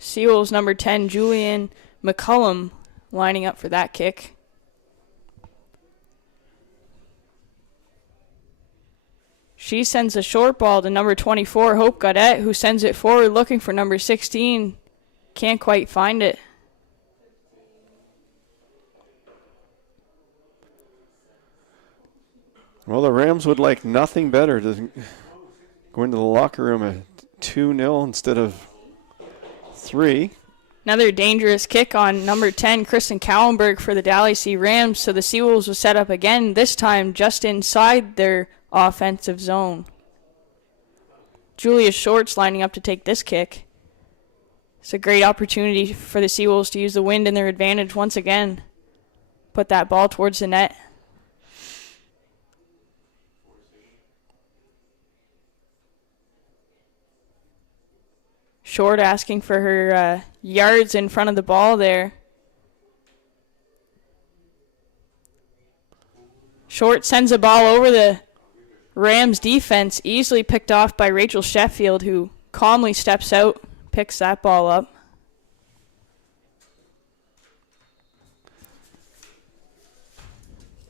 Seawolves number 10, Julian McCullum, lining up for that kick. She sends a short ball to number 24, Hope Gaudette, who sends it forward looking for number 16. Can't quite find it. Well, the Rams would like nothing better to go into the locker room at 2-0 instead of 3. Another dangerous kick on number 10, Kristen Cowenberg for the DAL AC Rams. So the Seawolves will set up again, this time just inside their offensive zone. Julia Short's lining up to take this kick. It's a great opportunity for the Seawolves to use the wind in their advantage once again. Put that ball towards the net. Short asking for her yards in front of the ball there. Short sends a ball over the Rams defense, easily picked off by Rachel Sheffield, who calmly steps out, picks that ball up.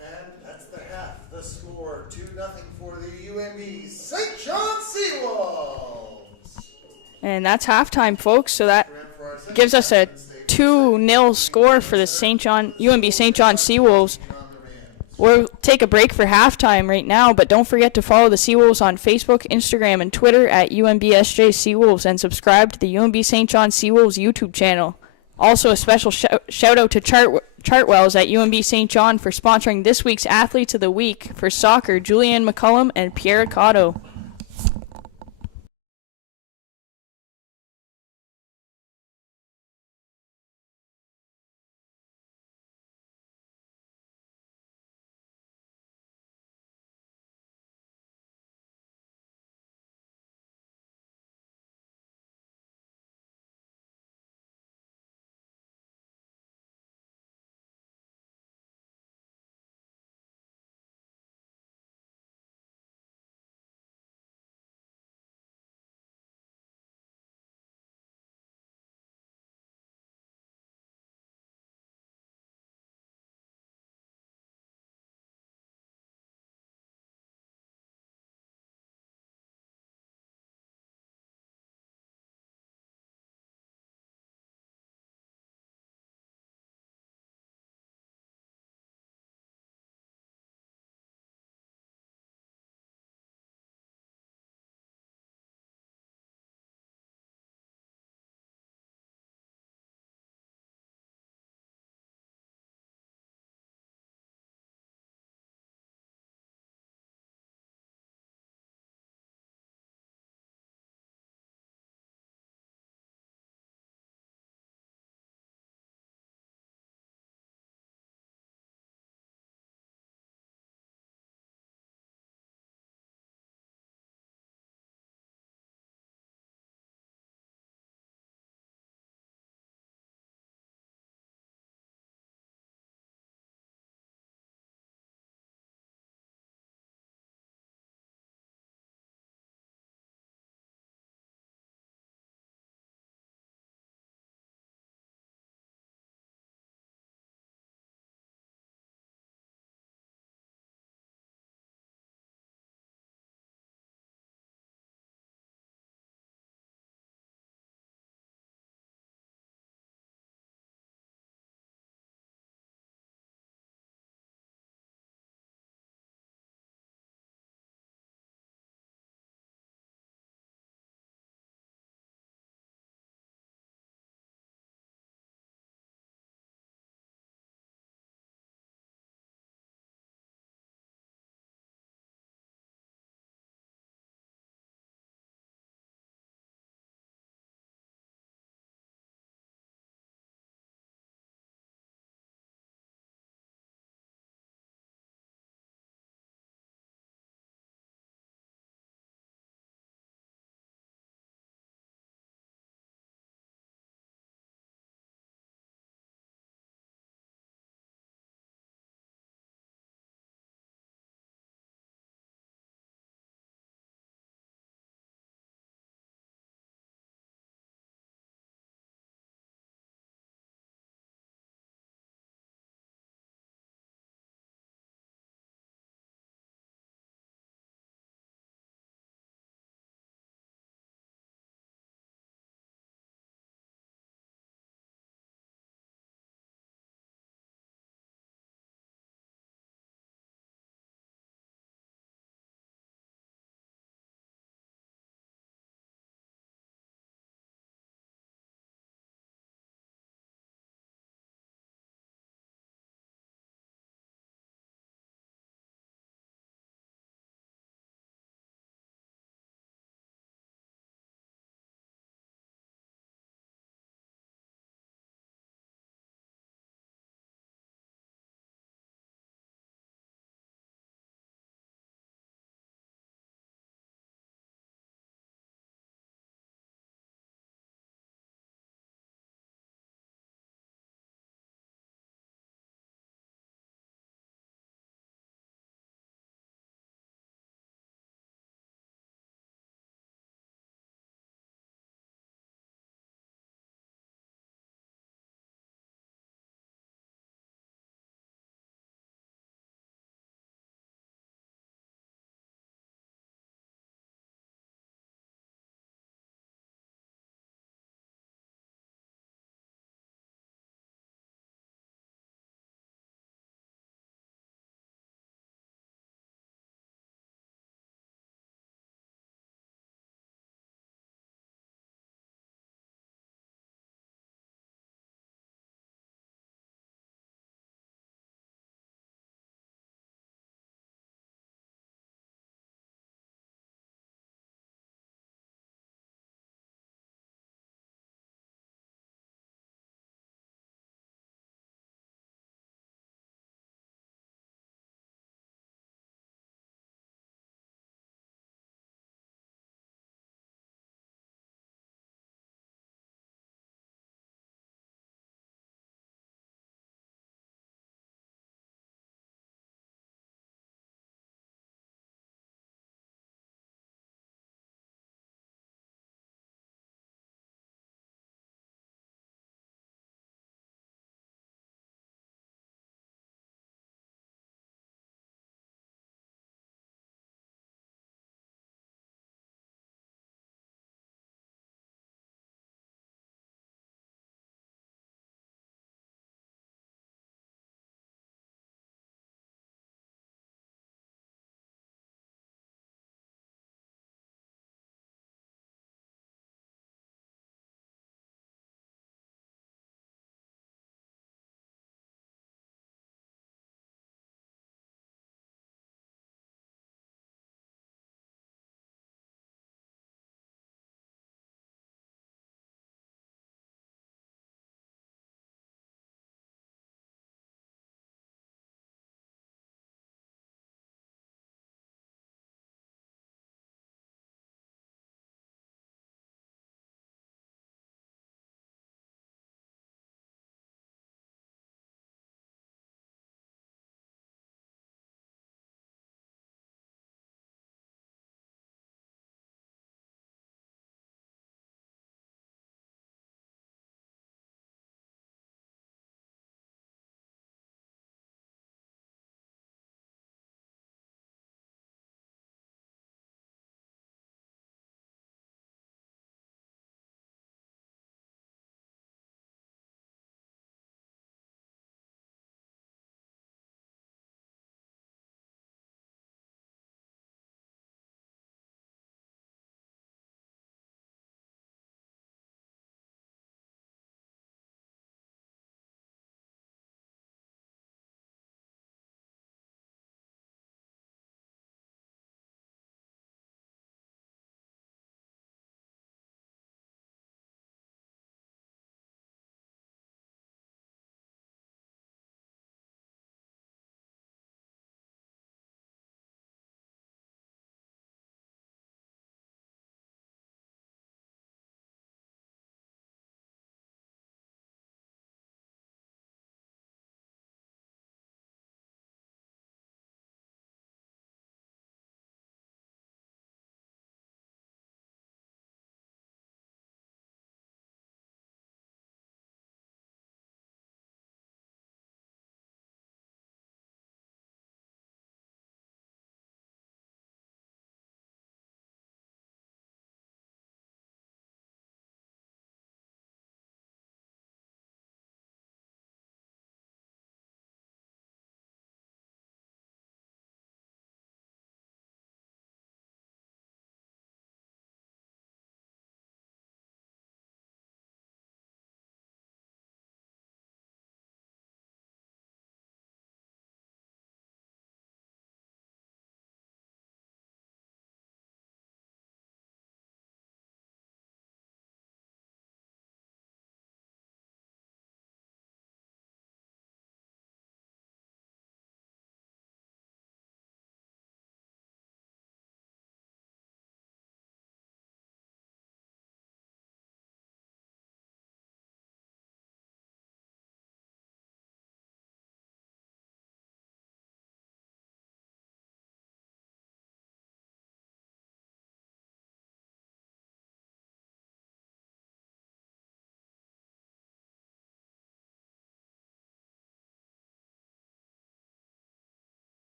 And that's the half. The score 2-0 for the UNB St. John Seawolves. And that's halftime, folks. So that gives us a 2-0 score for the UNB St. John Seawolves. We'll take a break for halftime right now, but don't forget to follow the Seawolves on Facebook, Instagram, and Twitter at UNBSJ Seawolves, and subscribe to the UNB St. John Seawolves YouTube channel. Also, a special shout out to Chartwells at UNB St. John for sponsoring this week's Athletes of the Week for soccer, Julianne McCullum and Pierre Cotto.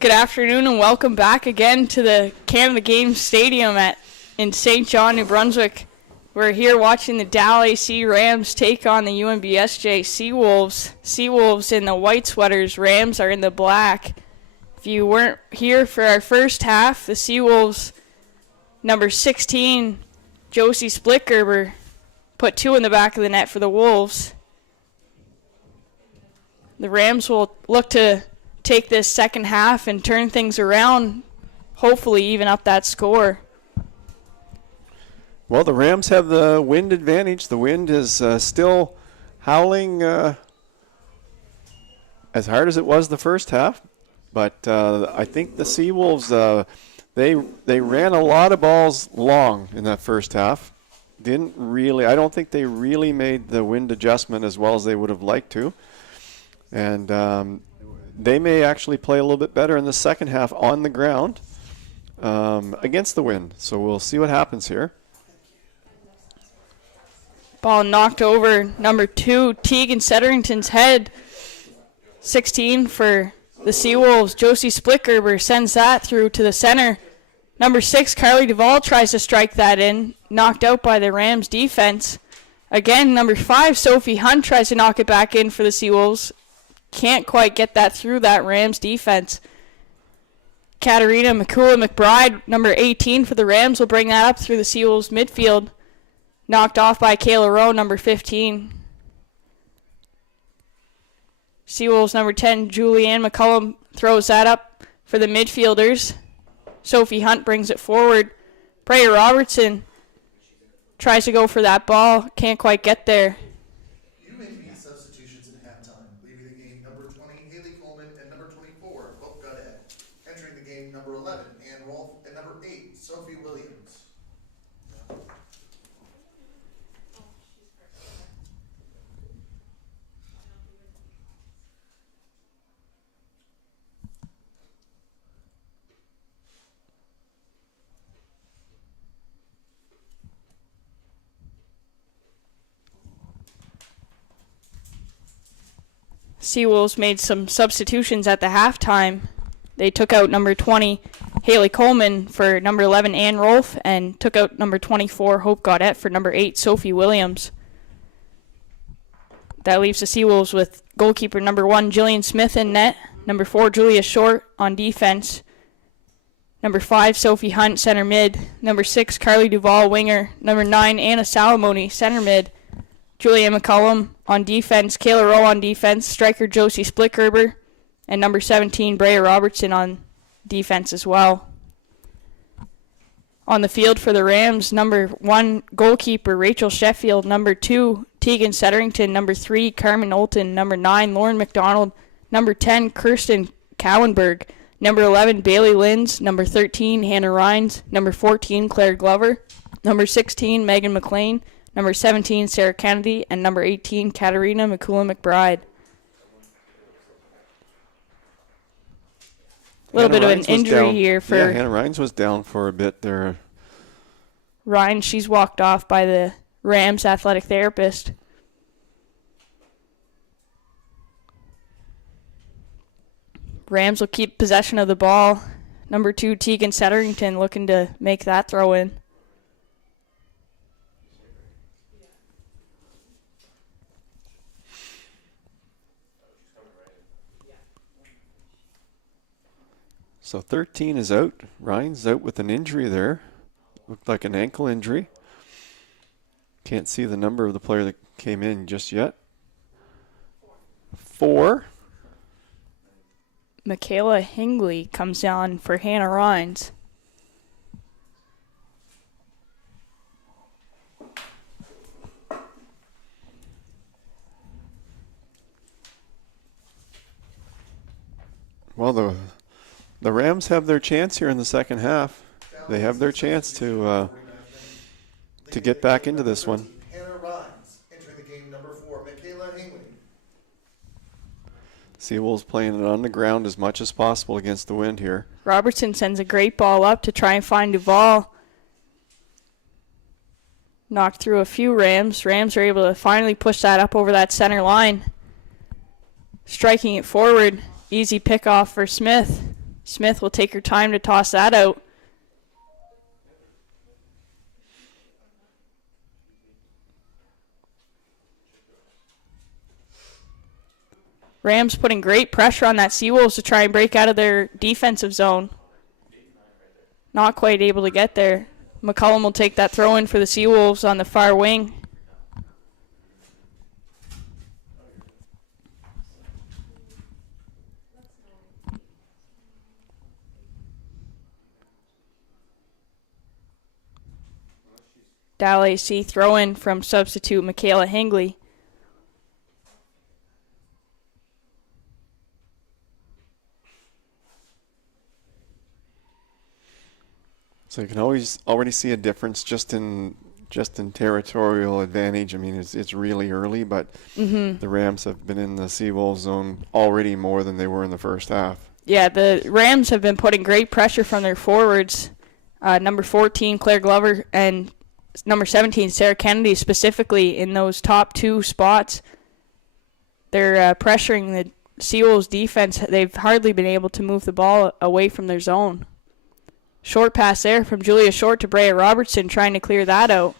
Good afternoon and welcome back again to the Canada Games Stadium in St. John, New Brunswick. We're here watching the DAL AC Rams take on the UNBSJ Seawolves. Seawolves in the white sweaters, Rams are in the black. If you weren't here for our first half, the Seawolves, number 16, Josie Splitgerber, put 2 in the back of the net for the Wolves. The Rams will look to take this second half and turn things around, hopefully even up that score. Well, the Rams have the wind advantage. The wind is still howling as hard as it was the first half, but I think the Seawolves, they ran a lot of balls long in that first half. I don't think they really made the wind adjustment as well as they would have liked to, and they may actually play a little bit better in the second half on the ground against the wind. So we'll see what happens here. Ball knocked over number 2, Tegan Setterington's head. 16 for the Seawolves. Josie Splitgerber sends that through to the center. Number 6, Carly Duvall tries to strike that in. Knocked out by the Rams defense. Again, number 5, Sophie Hunt tries to knock it back in for the Seawolves. Can't quite get that through that Rams defense. Katarina McCullough-McBride, number 18 for the Rams, will bring that up through the Seawolves midfield. Knocked off by Kayla Rowe, number 15. Seawolves number 10, Julianne McCullum, throws that up for the midfielders. Sophie Hunt brings it forward. Brea Robertson tries to go for that ball. Can't quite get there. UNB substitutions in halftime. Leaving the game, number 20, Haley Coleman, and number 24, Hope Godet. Entering the game, number 11, Ann Rolfe, and number 8, Sophie Williams. Seawolves made some substitutions at the halftime. They took out number 20, Haley Coleman, for number 11, Ann Rolfe, and took out number 24, Hope Godet, for number 8, Sophie Williams. That leaves the Seawolves with goalkeeper number 1, Jillian Smith, in net. Number 4, Julia Short on defense. Number 5, Sophie Hunt, center mid. Number 6, Carly Duvall, winger. Number 9, Anna Salamoni, center mid. Julia McCullum on defense, Kayla Rowe on defense, striker Josie Splitgerber, and number 17, Brea Robertson on defense as well. On the field for the Rams, number 1, goalkeeper Rachel Sheffield, number 2, Tegan Setterington, number 3, Carmen Olton, number 9, Lauren McDonald, number 10, Kirsten Cowenberg, number 11, Bailey Linz, number 13, Hannah Rhines, number 14, Claire Glover, number 16, Megan McLean, number 17, Sarah Kennedy, and number 18, Katarina McCullough-McBride. A little bit of an injury here for... Yeah, Hannah Rhines was down for a bit there. Ryan, she's walked off by the Rams athletic therapist. Rams will keep possession of the ball. Number 2, Tegan Setterington, looking to make that throw in. So 13 is out. Ryan's out with an injury there. Looked like an ankle injury. Can't see the number of the player that came in just yet. 4. Michaela Hingley comes on for Hannah Rhines. Well, the Rams have their chance here in the second half. They have their chance to get back into this one. Hannah Rhines, entering the game, number 4, Michaela Hingley. Seawolves playing it on the ground as much as possible against the wind here. Robertson sends a great ball up to try and find Duvall. Knocked through a few Rams. Rams are able to finally push that up over that center line. Striking it forward Easy pickoff for Smith. Smith will take her time to toss that out. Rams putting great pressure on that Seawolves to try and break out of their defensive zone. Not quite able to get there. McCullum will take that throw in for the Seawolves on the far wing. DAL AC throw in from substitute Michaela Hingley. So you can already see a difference just in territorial advantage. I mean, it's really early, but the Rams have been in the Seawolves zone already more than they were in the first half. Yeah, the Rams have been putting great pressure from their forwards. Number 14, Claire Glover, and number 17, Sarah Kennedy, specifically in those top two spots. They're pressuring the Seawolves defense. They've hardly been able to move the ball away from their zone. Short pass there from Julia Short to Brea Robertson, trying to clear that out.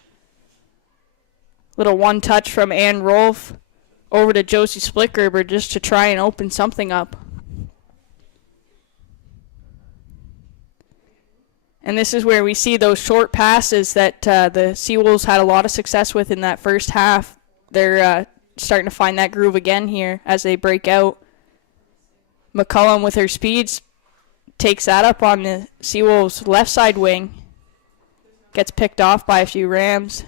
Little one touch from Ann Rolfe over to Josie Splickgerber just to try and open something up. And this is where we see those short passes that the Seawolves had a lot of success with in that first half. They're starting to find that groove again here as they break out. McCullum with her speeds takes that up on the Seawolves left side wing. Gets picked off by a few Rams.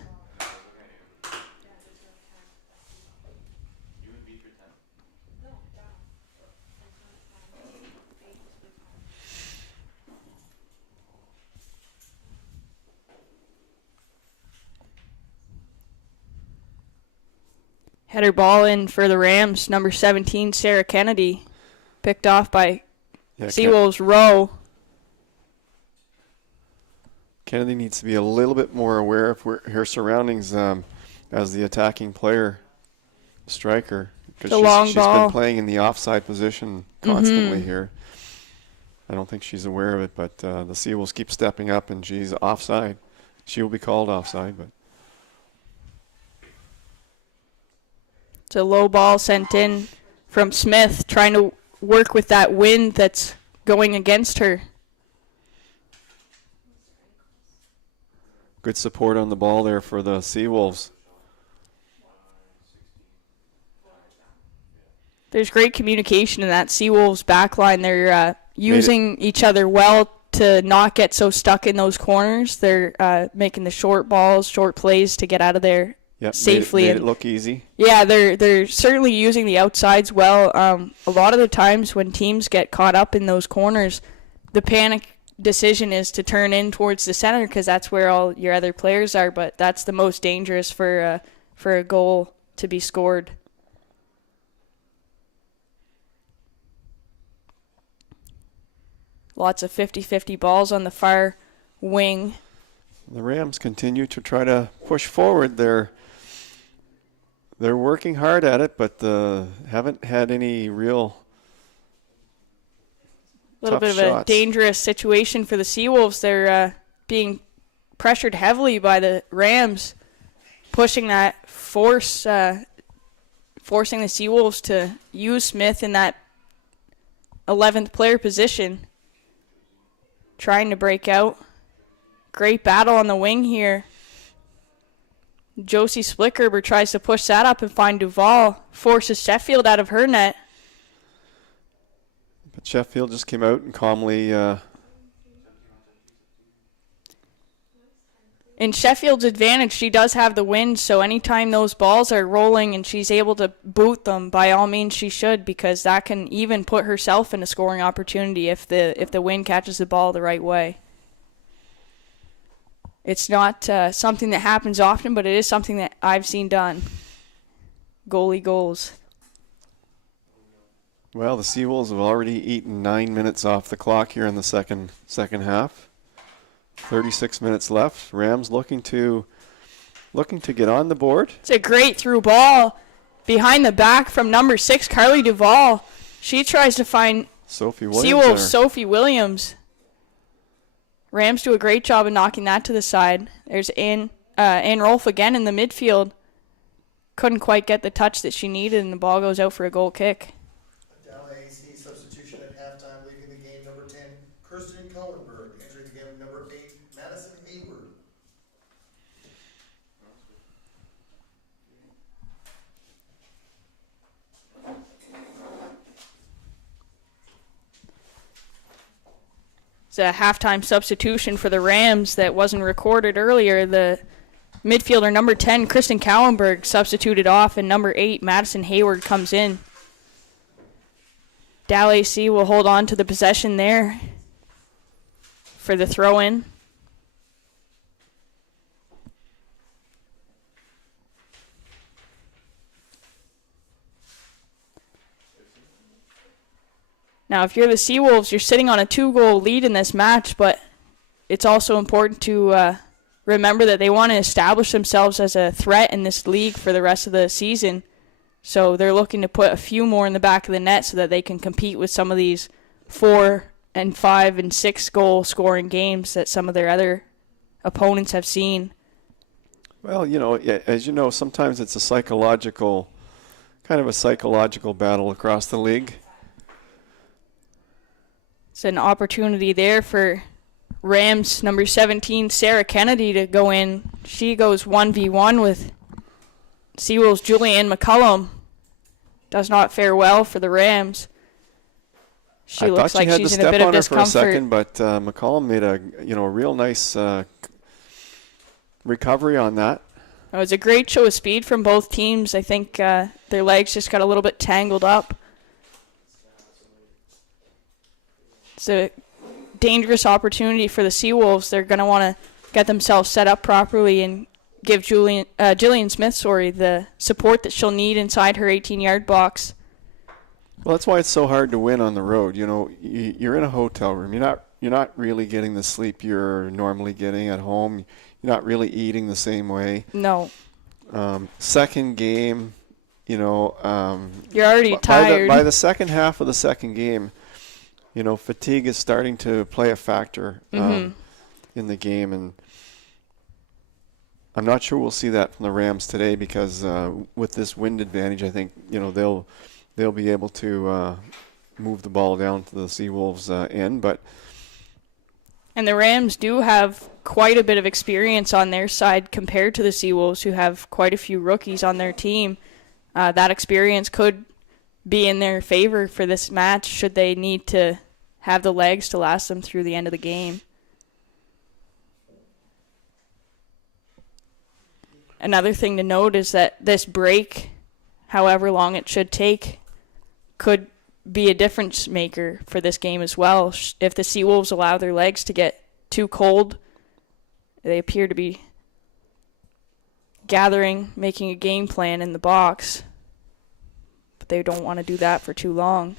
Header ball in for the Rams. Number 17, Sarah Kennedy. Picked off by Seawolves Rowe. Kennedy needs to be a little bit more aware of her surroundings as the attacking player, striker. Because she's been playing in the offside position constantly here. I don't think she's aware of it, but the Seawolves keep stepping up, and she's offside. She will be called offside, but. It's a low ball sent in from Smith, trying to work with that wind that's going against her. Good support on the ball there for the Seawolves. There's great communication in that Seawolves backline. They're using each other well to not get so stuck in those corners. They're making the short balls, short plays to get out of there. Yep, safely. Made it look easy. Yeah, they're certainly using the outsides well. A lot of the times when teams get caught up in those corners, the panic decision is to turn in towards the center because that's where all your other players are, but that's the most dangerous for a goal to be scored. Lots of 50-50 balls on the far wing. The Rams continue to try to push forward. They're working hard at it, but haven't had any real little bit of shots. A dangerous situation for the Seawolves. They're being pressured heavily by the Rams, pushing that forcing the Seawolves to use Smith in that 11th player position, trying to break out. Great battle on the wing here. Josie Splickgerber tries to push that up and find Duval. Forces Sheffield out of her net. But Sheffield just came out and calmly... In Sheffield's advantage, she does have the wind, so anytime those balls are rolling and she's able to boot them, by all means she should, because that can even put herself in a scoring opportunity if the wind catches the ball the right way. It's not something that happens often, but it is something that I've seen done. Goalie goals. Well, the Seawolves have already eaten 9 minutes off the clock here in the second half. 36 minutes left. Rams looking to get on the board. It's a great through ball behind the back from number 6, Carly Duval. She tries to find Sophie Williams. Seawolves, there. Sophie Williams. Rams do a great job of knocking that to the side. There's Ann Rolfe again in the midfield. Couldn't quite get the touch that she needed, and the ball goes out for a goal kick. A DAL AAC substitution at halftime, leaving the game number 10, Kirsten Cohenberg. Entering the game number 8, Madison Hayward. It's a halftime substitution for the Rams that wasn't recorded earlier. The midfielder number 10, Kristen Cowenberg, substituted off, and number 8, Madison Hayward, comes in. DAL AC will hold on to the possession there for the throw-in. Now, if you're the Seawolves, you're sitting on a 2-goal lead in this match, but it's also important to remember that they want to establish themselves as a threat in this league for the rest of the season. So they're looking to put a few more in the back of the net so that they can compete with some of these 4 and 5 and 6 goal scoring games that some of their other opponents have seen. Well, as you know, sometimes it's a psychological battle across the league. It's an opportunity there for Rams number 17, Sarah Kennedy, to go in. She goes 1v1 with Seawolves' Julianne McCullum. Does not fare well for the Rams. She looks like she's in a bit of discomfort. For a second, but McCollum made a real nice recovery on that. It was a great show of speed from both teams. I think their legs just got a little bit tangled up. It's a dangerous opportunity for the Seawolves. They're going to want to get themselves set up properly and give Jillian Smith, the support that she'll need inside her 18-yard box. Well, that's why it's so hard to win on the road. You're in a hotel room. You're not really getting the sleep you're normally getting at home. You're not really eating the same way. No. Second game, you're already tired. By the second half of the second game, fatigue is starting to play a factor in the game, and I'm not sure we'll see that from the Rams today because with this wind advantage, I think they'll be able to move the ball down to the Seawolves' end. And the Rams do have quite a bit of experience on their side compared to the Seawolves, who have quite a few rookies on their team. That experience could be in their favor for this match should they need to have the legs to last them through the end of the game. Another thing to note is that this break, however long it should take, could be a difference maker for this game as well. If the Seawolves allow their legs to get too cold, they appear to be gathering, making a game plan in the box, but they don't want to do that for too long.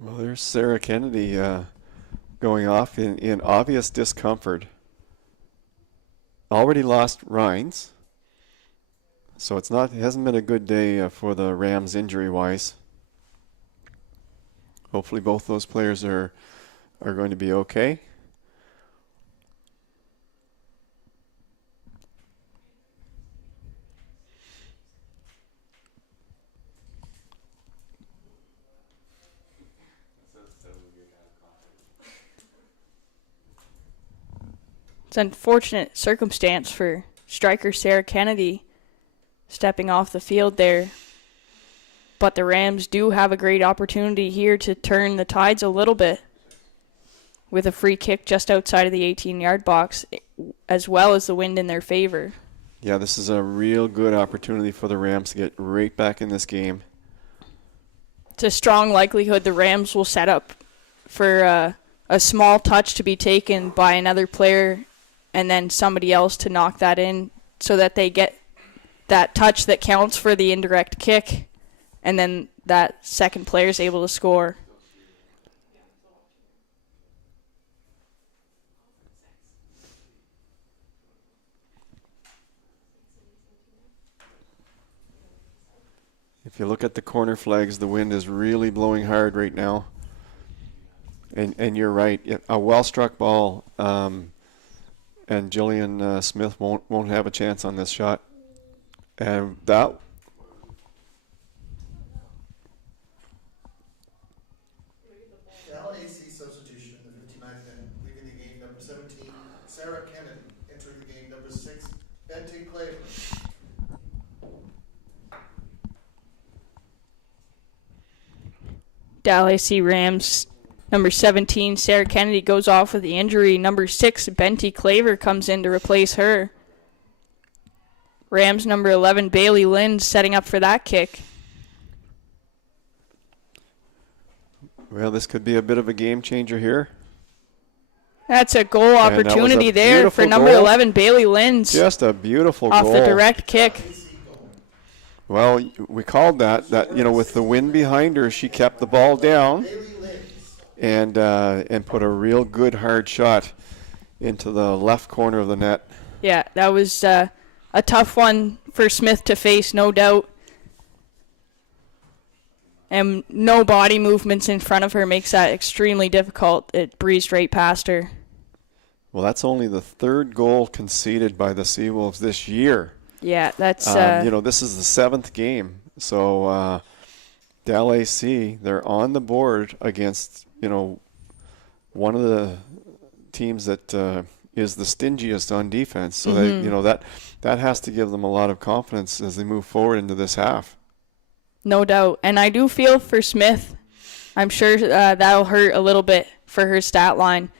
Well, there's Sarah Kennedy going off in obvious discomfort. Already lost Rhines, so it hasn't been a good day for the Rams injury-wise. Hopefully both those players are going to be okay. It's an unfortunate circumstance for striker Sarah Kennedy stepping off the field there. But the Rams do have a great opportunity here to turn the tides a little bit with a free kick just outside of the 18-yard box, as well as the wind in their favor. Yeah, this is a real good opportunity for the Rams to get right back in this game. It's a strong likelihood the Rams will set up for a small touch to be taken by another player and then somebody else to knock that in so that they get that touch that counts for the indirect kick, and then that second player is able to score. If you look at the corner flags, the wind is really blowing hard right now. And you're right. A well-struck ball, and Jillian Smith won't have a chance on this shot. And that. DAL AC substitution in the 59th minute, leaving the game number 17, Sarah Kennedy, entering the game number 6, Bente Claver. DAL AC Rams. Number 17, Sarah Kennedy, goes off with the injury. Number 6, Bente Claver, comes in to replace her. Rams number 11, Bailey Lynn, setting up for that kick. Well, this could be a bit of a game changer here. That's a goal opportunity there for number 11, Bailey Lynn. Just a beautiful off goal. The direct kick. Well, we called that, with the wind behind her, she kept the ball down and put a real good hard shot into the left corner of the net. Yeah, that was a tough one for Smith to face, no doubt. And no body movements in front of her makes that extremely difficult. It breezed right past her. Well, that's only the third goal conceded by the Seawolves this year. Yeah, that's... this is the 7th game. So DAL AC, they're on the board against, one of the teams that is the stingiest on defense. So that has to give them a lot of confidence as they move forward into this half. No doubt. And I do feel for Smith, I'm sure that'll hurt a little bit for her stat line,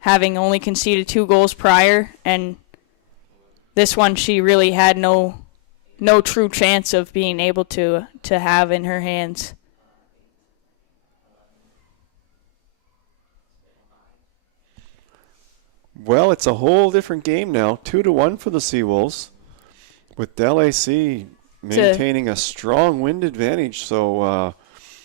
having only conceded 2 goals prior, and this one she really had no true chance of being able to have in her hands. Well, it's a whole different game now. 2-1 for the Seawolves, with DAL AC maintaining a strong wind advantage. So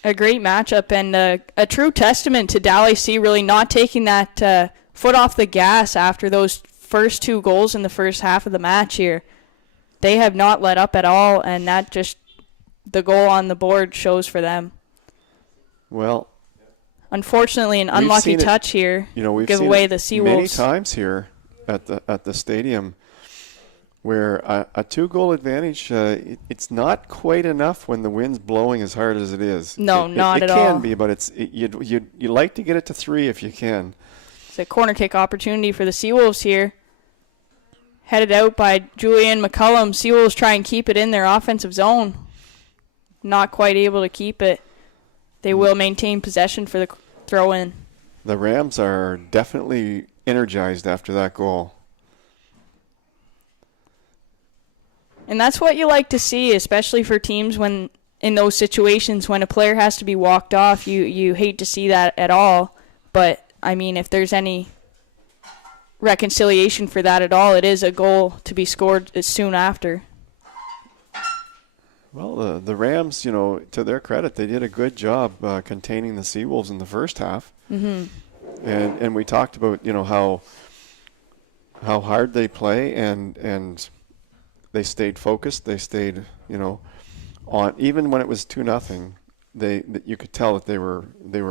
a great matchup, and a true testament to DAL AC really not taking that foot off the gas after those first 2 goals in the first half of the match here. They have not let up at all, and that just the goal on the board shows for them. Well, unfortunately, an unlucky touch here. We've give seen away it the Seawolves many times here at the stadium, where a 2-goal advantage, it's not quite enough when the wind's blowing as hard as it is. No, not at all. It can be, but you'd like to get it to 3 if you can. It's a corner kick opportunity for the Seawolves here. Headed out by Julianne McCullum. Seawolves try and keep it in their offensive zone. Not quite able to keep it. They will maintain possession for the throw-in. The Rams are definitely energized after that goal. And that's what you like to see, especially for teams when in those situations when a player has to be walked off. You hate to see that at all. But, I mean, if there's any reconciliation for that at all, it is a goal to be scored soon after. Well, the Rams, to their credit, they did a good job containing the Seawolves in the first half. Mm-hmm. And we talked about, how hard they play, and they stayed focused. They stayed, on, even when it was 2-0. You could tell that they were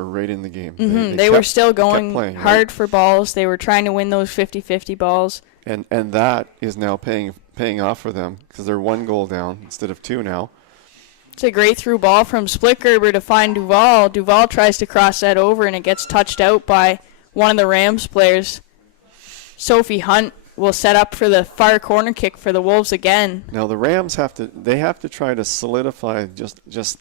right in the game. Mm-hmm. They were still going playing, hard right? for balls. They were trying to win those 50-50 balls. And that is now paying off for them, because they're 1 goal down instead of 2 now. It's a great through ball from Splittgerber to find Duval. Duval tries to cross that over, and it gets touched out by one of the Rams players. Sophie Hunt will set up for the far corner kick for the Wolves again. Now the Rams have to try to solidify, just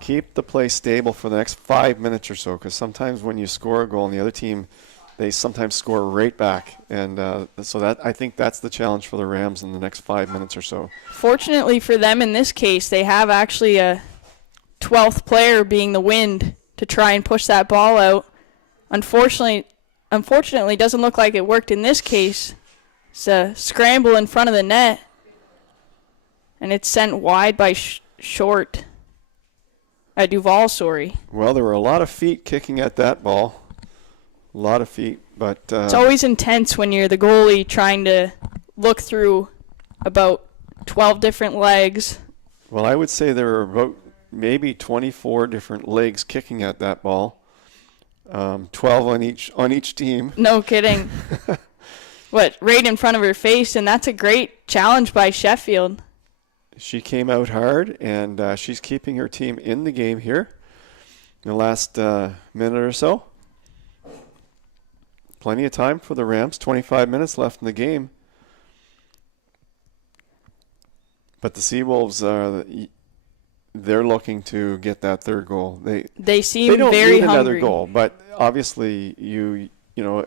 keep the play stable for the next 5 minutes or so, because sometimes when you score a goal and the other team, they sometimes score right back. And so I think that's the challenge for the Rams in the next 5 minutes or so. Fortunately for them in this case, they have actually a 12th player being the wind to try and push that ball out. Unfortunately, doesn't look like it worked in this case. It's a scramble in front of the net, and it's sent wide by Short. Duval, sorry. Well, there were a lot of feet kicking at that ball. A lot of feet, but... it's always intense when you're the goalie trying to look through about 12 different legs. Well, I would say there were about maybe 24 different legs kicking at that ball. 12 on each team. No kidding. What, right in front of her face, and that's a great challenge by Sheffield. She came out hard, and she's keeping her team in the game here in the last minute or so. Plenty of time for the Rams. 25 minutes left in the game. But the Seawolves, they're looking to get that third goal. They seem they don't very need another hungry. goal, but obviously you know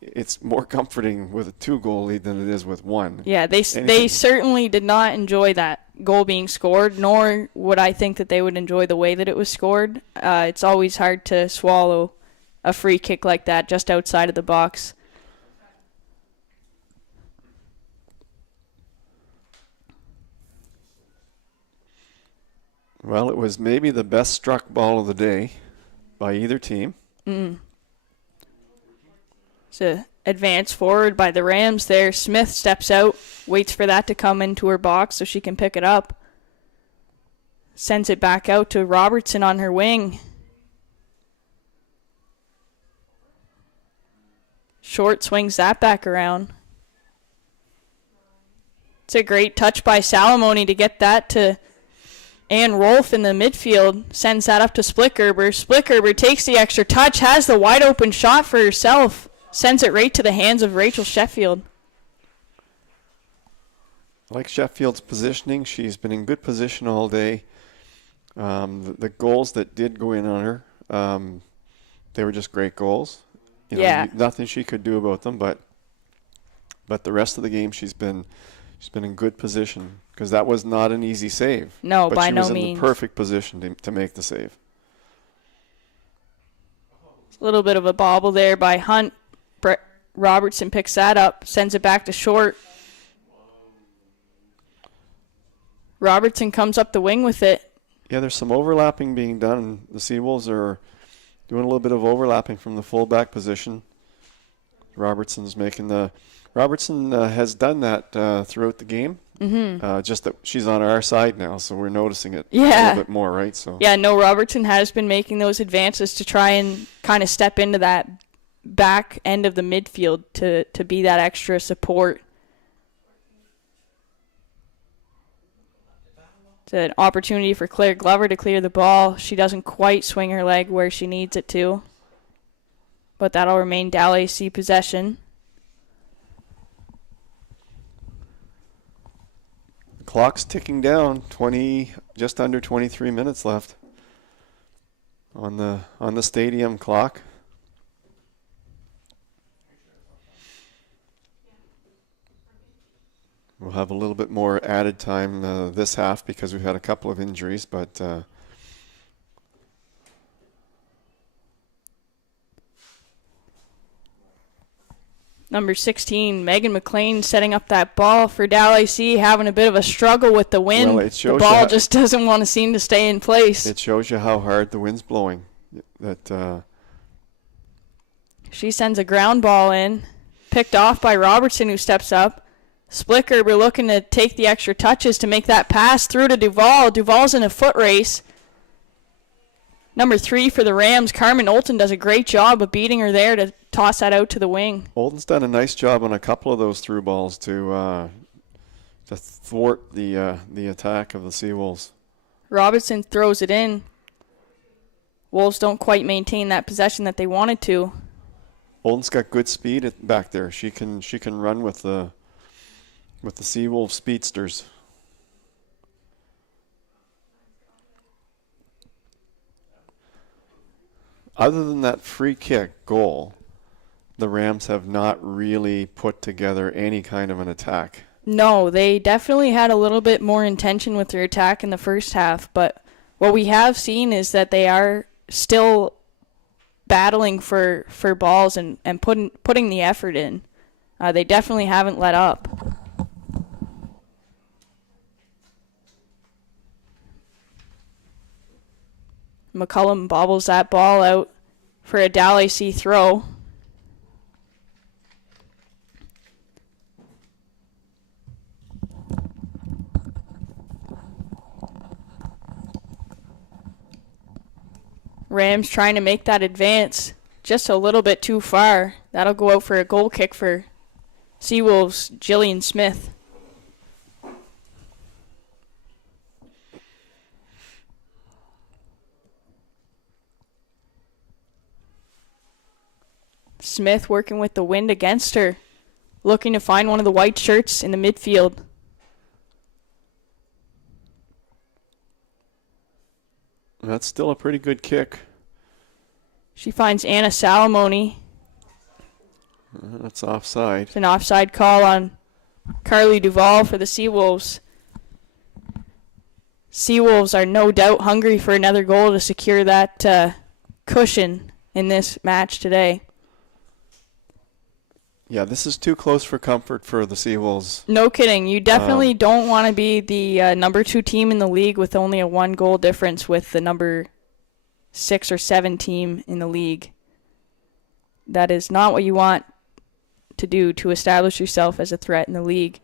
it's more comforting with a 2-goal lead than it is with one. Yeah, they certainly did not enjoy that goal being scored, nor would I think that they would enjoy the way that it was scored. It's always hard to swallow a free kick like that just outside of the box. Well, it was maybe the best struck ball of the day by either team. It's an advance forward by the Rams there. Smith steps out, waits for that to come into her box so she can pick it up. Sends it back out to Robertson on her wing. Short swings that back around. It's a great touch by Salamone to get that to Ann Rolfe in the midfield. Sends that up to Splickgerber. Splickgerber takes the extra touch, has the wide open shot for herself. Sends it right to the hands of Rachel Sheffield. Like Sheffield's positioning, she's been in good position all day. The goals that did go in on her, they were just great goals. Nothing she could do about them, but the rest of the game she's been in good position, because that was not an easy save. No, but by she no was in means. the perfect position to make the save. A little bit of a bobble there by Hunt. Robertson picks that up, sends it back to short. Robertson comes up the wing with it. Yeah, there's some overlapping being done. The Seawolves are doing a little bit of overlapping from the fullback position. Robertson has done that throughout the game. Just that she's on our side now, so we're noticing it a little bit more, right? So yeah, no, Robertson has been making those advances to try and kind of step into that back end of the midfield to be that extra support. It's an opportunity for Claire Glover to clear the ball. She doesn't quite swing her leg where she needs it to, but that'll remain DAL AC possession. the clock's ticking down. Just under 23 minutes left on the stadium clock. We'll have a little bit more added time this half because we've had a couple of injuries, but Number 16, Megan McLean setting up that ball for DAL AC, having a bit of a struggle with the wind. Well, it shows the ball just doesn't want to seem to stay in place. It shows you how hard the wind's blowing. That she sends a ground ball in, picked off by Robertson, who steps up. Splickgerber looking to take the extra touches to make that pass through to Duval. Duval's in a foot race. Number 3 for the Rams, Carmen Olton, does a great job of beating her there to toss that out to the wing. Olton's done a nice job on a couple of those through balls to thwart the attack of the Seawolves. Robertson throws it in. Wolves don't quite maintain that possession that they wanted to. Olton's got good speed back there. She can run with the Seawolf speedsters. Other than that free kick goal, the Rams have not really put together any kind of an attack. No, they definitely had a little bit more intention with their attack in the first half, but what we have seen is that they are still battling for balls and putting the effort in. They definitely haven't let up. McCullum bobbles that ball out for a DAL AC throw. Rams trying to make that advance just a little bit too far. That'll go out for a goal kick for Seawolves' Jillian Smith. Smith working with the wind against her, looking to find one of the white shirts in the midfield. That's still a pretty good kick. She finds Anna Salamoni. That's offside. It's an offside call on Carly Duvall for the Seawolves. Seawolves are no doubt hungry for another goal to secure that cushion in this match today. Yeah, this is too close for comfort for the Seawolves. No kidding. You definitely don't want to be the number 2 team in the league with only a 1 goal difference with the number 6 or 7 team in the league. That is not what you want to do to establish yourself as a threat in the league.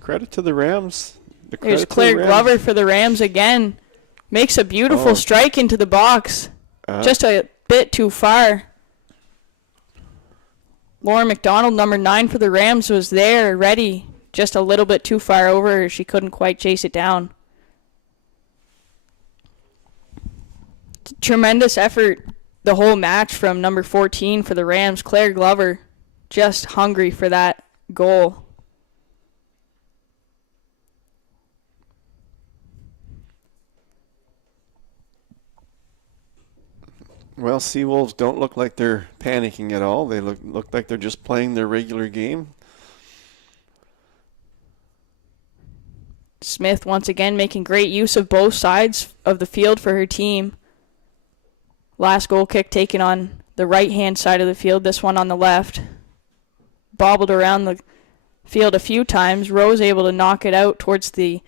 Credit to the Rams. There's Claire Glover for the Rams again. Makes a beautiful strike into the box. Just a bit too far. Lauren McDonald, number 9 for the Rams, was there, ready. Just a little bit too far over. She couldn't quite chase it down. Tremendous effort the whole match from number 14 for the Rams, Claire Glover. Just hungry for that goal. Well, Seawolves don't look like they're panicking at all. They look like they're just playing their regular game. Smith once again making great use of both sides of the field for her team. Last goal kick taken on the right-hand side of the field, this one on the left. Bobbled around the field a few times. Rose able to knock it out towards the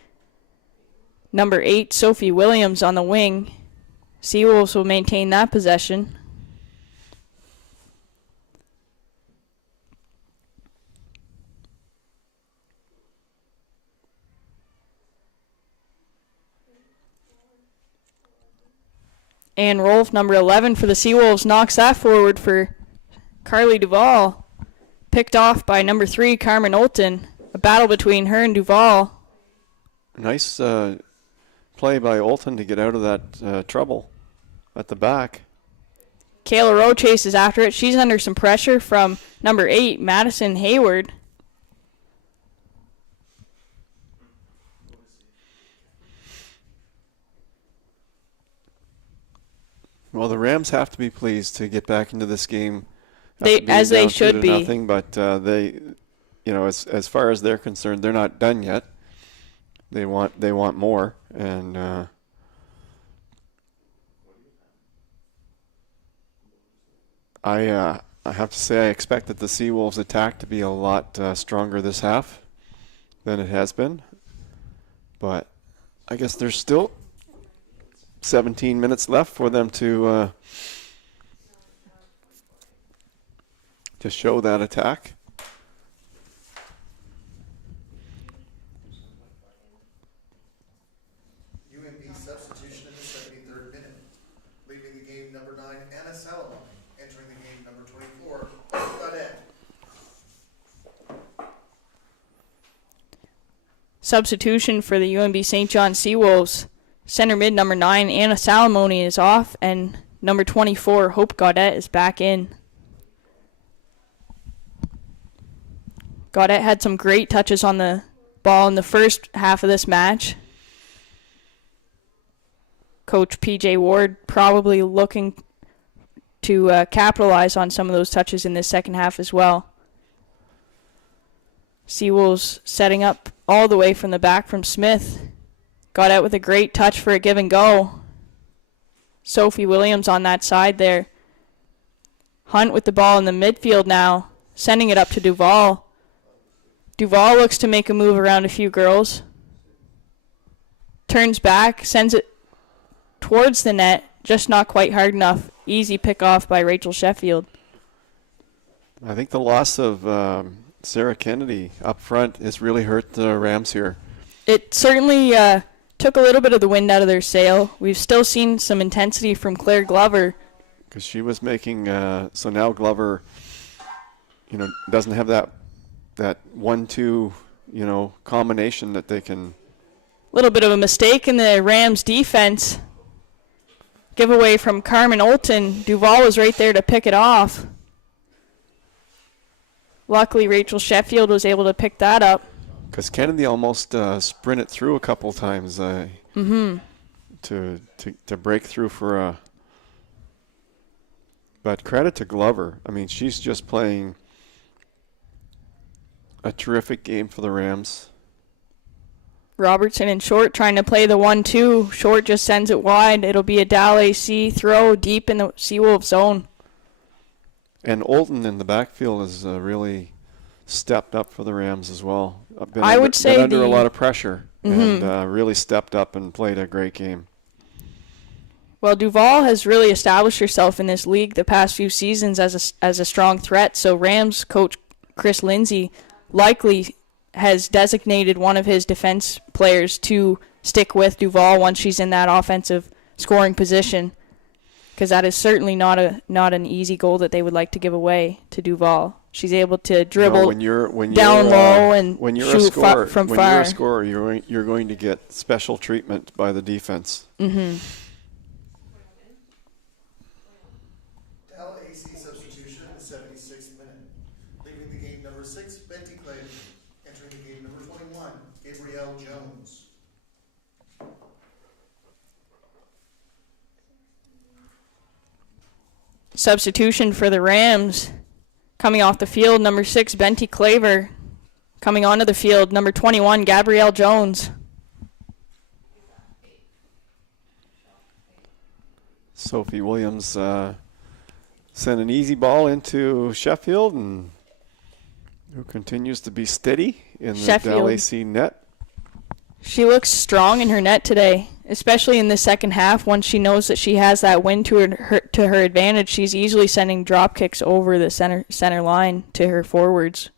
number 8, Sophie Williams, on the wing. Seawolves will maintain that possession. And Rolf, number 11 for the Seawolves, knocks that forward for Carly Duvall. Picked off by number 3, Carmen Olton. A battle between her and Duvall. Nice play by Olton to get out of that trouble at the back. Kayla Rowe chases after it. She's under some pressure from number 8, Madison Hayward. Well, the Rams have to be pleased to get back into this game. As they should be. Nothing, but they, as far as they're concerned, they're not done yet. They want more, and I have to say I expected the Seawolves attack to be a lot stronger this half than it has been, but I guess there's still 17 minutes left for them to show that attack. UNB substitution in the 73rd minute. Leaving the game, number 9, Anna Salomon. Entering the game, number 24, Godet. Substitution for the UNB St. John Seawolves. Center mid number 9, Anna Salamoni, is off, and number 24, Hope Godet, is back in. Godet had some great touches on the ball in the first half of this match. Coach PJ Ward probably looking to capitalize on some of those touches in this second half as well. Seawolves setting up all the way from the back from Smith. Got out with a great touch for a give and go. Sophie Williams on that side there. Hunt with the ball in the midfield now, sending it up to Duvall. Duvall looks to make a move around a few girls. Turns back, sends it towards the net, just not quite hard enough. Easy pick off by Rachel Sheffield. I think the loss of Sarah Kennedy up front has really hurt the Rams here. It certainly took a little bit of the wind out of their sail. We've still seen some intensity from Claire Glover. Because she was making, so now Glover, doesn't have that 1-2, combination that they can. A little bit of a mistake in the Rams defense. Giveaway from Carmen Olton. Duval was right there to pick it off. Luckily, Rachel Sheffield was able to pick that up. Because Kennedy almost sprinted through a couple times to break through for a. But credit to Glover. I mean, she's just playing a terrific game for the Rams. Robertson and Short trying to play the 1-2. Short just sends it wide. It'll be a DAL AC throw deep in the Seawolf zone. And Olton in the backfield has really stepped up for the Rams as well. Been under a lot of pressure and really stepped up and played a great game. Well, Duval has really established herself in this league the past few seasons as a strong threat. So Rams coach Chris Lindsay likely has designated one of his defense players to stick with Duval once she's in that offensive scoring position, because that is certainly not an easy goal that they would like to give away to Duval. She's able to dribble down low and shoot from far. When you're a scorer, you're going to get special treatment by the defense. Mm-hmm. DAL AC substitution in the 76th minute. Leaving the game number 6, Betty Clay. Entering the game number 21, Gabrielle Jones. Substitution for the Rams. Coming off the field, number 6, Benty Claver. Coming onto the field, number 21, Gabrielle Jones. Sophie Williams sent an easy ball into Sheffield, and who continues to be steady in the DAL AC net. She looks strong in her net today, especially in the second half. Once she knows that she has that win to her advantage, she's easily sending drop kicks over the center line to her forwards.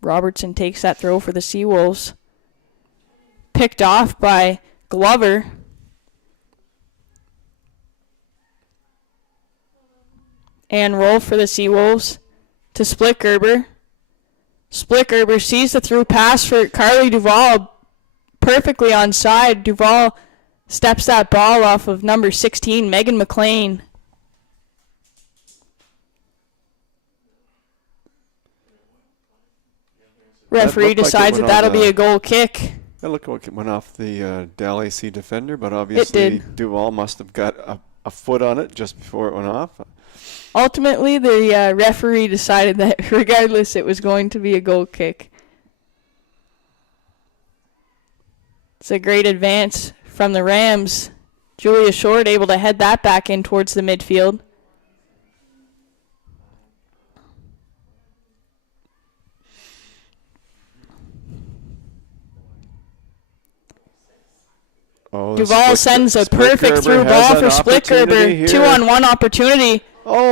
Robertson takes that throw for the Seawolves. Picked off by Glover. And roll for the Seawolves to Splitgerber. Splitgerber sees the through pass for Carly Duval. Perfectly onside. Duval steps that ball off of number 16, Megan McLean. Referee decides that that'll be a goal kick. That looked like it went off the DAL AC defender, but obviously Duval must have got a foot on it just before it went off. Ultimately, the referee decided that regardless, it was going to be a goal kick. It's a great advance from the Rams. Julia Short able to head that back in towards the midfield. Duval sends a perfect through ball for Splitgerber. 2-on-1 opportunity.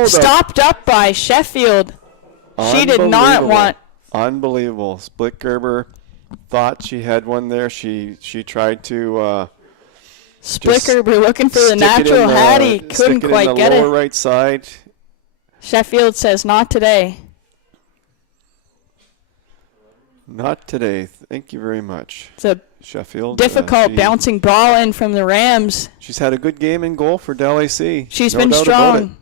Stopped up by Sheffield. She did not want. Unbelievable. Splitgerber thought she had one there. She tried to. Splitgerber looking for the natural Hattie. Couldn't quite get it. Lower right side. Sheffield says not today. Not today. Thank you very much. It's a Sheffield. Difficult bouncing ball in from the Rams. She's had a good game in goal for DAL AC. She's been strong.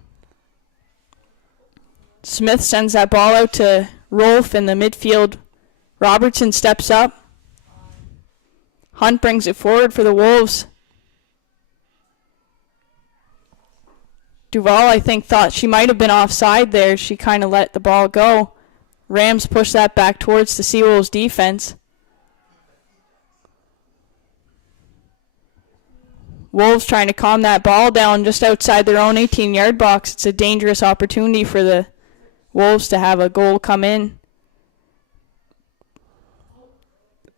Smith sends that ball out to Rolf in the midfield. Robertson steps up. Hunt brings it forward for the Wolves. Duval, I think, thought she might have been offside there. She kind of let the ball go. Rams push that back towards the Seawolves defense. Wolves trying to calm that ball down just outside their own 18-yard box. It's a dangerous opportunity for the Wolves to have a goal come in.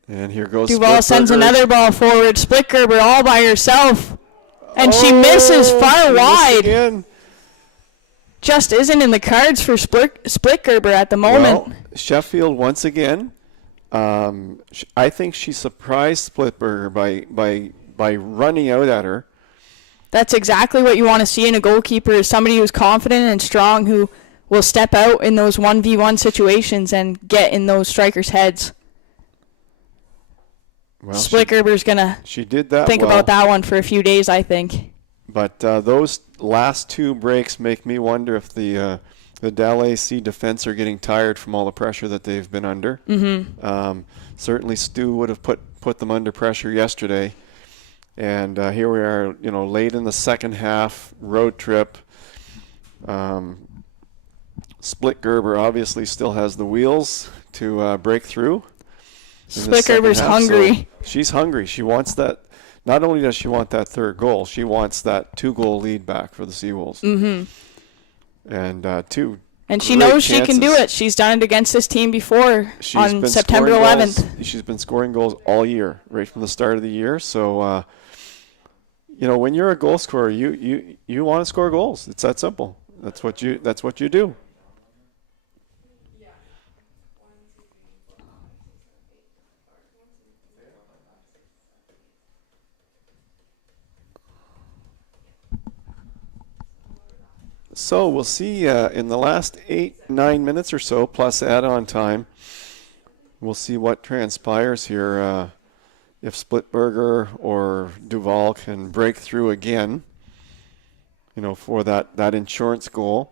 And here goes Duval sends Splitberger. another ball forward. Splitgerber all by herself. And she misses Oh, far she missed wide. again. Just isn't in the cards for Splitgerber at the moment. Well, Sheffield once again. I think she surprised Splitberger by running out at her. That's exactly what you want to see in a goalkeeper, is somebody who's confident and strong, who will step out in those 1v1 situations and get in those strikers' heads. Well, Splitgerber's going to she did that think well, about that one for a few days, I think. But those last two breaks make me wonder if the DAL AC defense are getting tired from all the pressure that they've been under. Mm-hmm. Certainly Stu would have put them under pressure yesterday. And here we are, late in the second half, road trip. Splitgerber obviously still has the wheels to break through. Splitgerber's hungry. So she's hungry. She wants that. Not only does she want that third goal, she wants that 2-goal lead back for the Seawolves. Mm-hmm. And two. And she great knows she can do chances. it. She's done it against this team before She's on been September scoring 11th. goals. She's been scoring goals all year, right from the start of the year. So, when you're a goal scorer, you want to score goals. It's that simple. That's what you do. So we'll see in the last 8-9 minutes or so, plus add-on time, we'll see what transpires here. If Splitberger or Duval can break through again, for that insurance goal.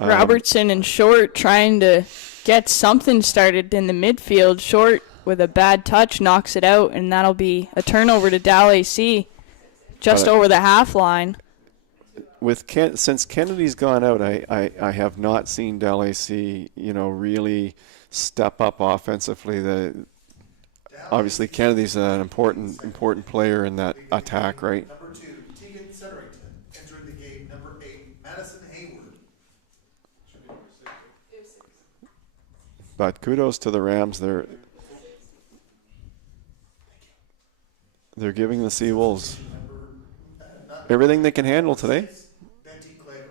Robertson and Short trying to get something started in the midfield. Short with a bad touch knocks it out, and that'll be a turnover to DAL AC just over the half line. Since Kennedy's gone out, I have not seen DAL AC, really step up offensively. Obviously Kennedy's an important player in that attack, right? Number 2, Tegan Setterington. Entering the game, number 8, Madison Hayward. But kudos to the Rams. They're giving the Seawolves everything they can handle today. Betty Claiborne.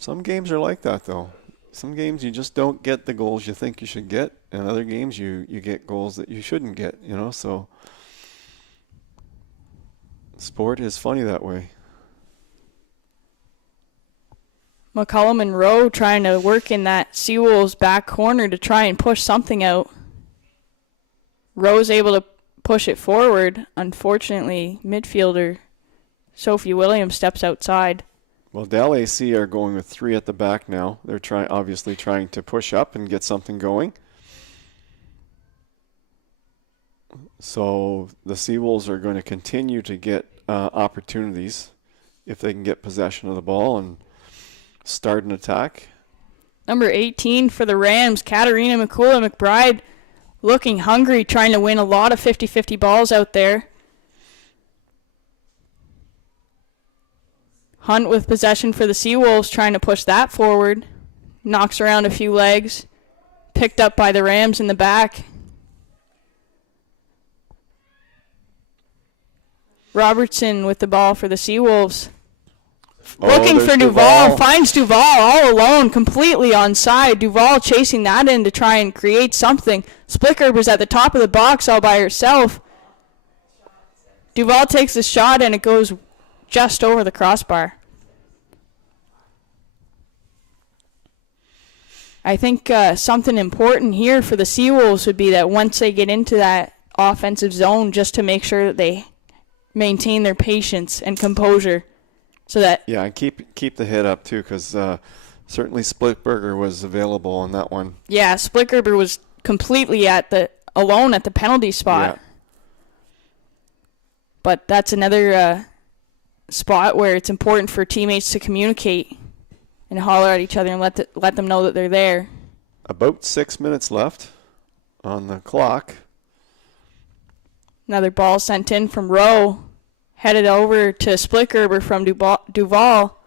Some games are like that, though. Some games you just don't get the goals you think you should get, and other games you get goals that you shouldn't get, so sport is funny that way. McCullum and Rowe trying to work in that Seawolves back corner to try and push something out. Rowe's able to push it forward. Unfortunately, midfielder Sophie Williams steps outside. Well, DAL AC are going with 3 at the back now. They're obviously trying to push up and get something going. So the Seawolves are going to continue to get opportunities if they can get possession of the ball and start an attack. Number 18 for the Rams, Katarina McCool McBride, looking hungry, trying to win a lot of 50-50 balls out there. Hunt with possession for the Seawolves, trying to push that forward. Knocks around a few legs. Picked up by the Rams in the back. Robertson with the ball for the Seawolves. Looking for Duval. Finds Duval all alone, completely onside. Duval chasing that in to try and create something. Splitgerber's at the top of the box all by herself. Duval takes the shot and it goes just over the crossbar. I think something important here for the Seawolves would be that once they get into that offensive zone, just to make sure that they maintain their patience and composure. So that and keep the hit up too, because certainly Splitberger was available on that one. Yeah, Splitgerber was completely alone at the penalty spot. Yeah. But that's another spot where it's important for teammates to communicate and holler at each other and let them know that they're there. About 6 minutes left on the clock. Another ball sent in from Rowe. Headed over to Splittgerber from Duval.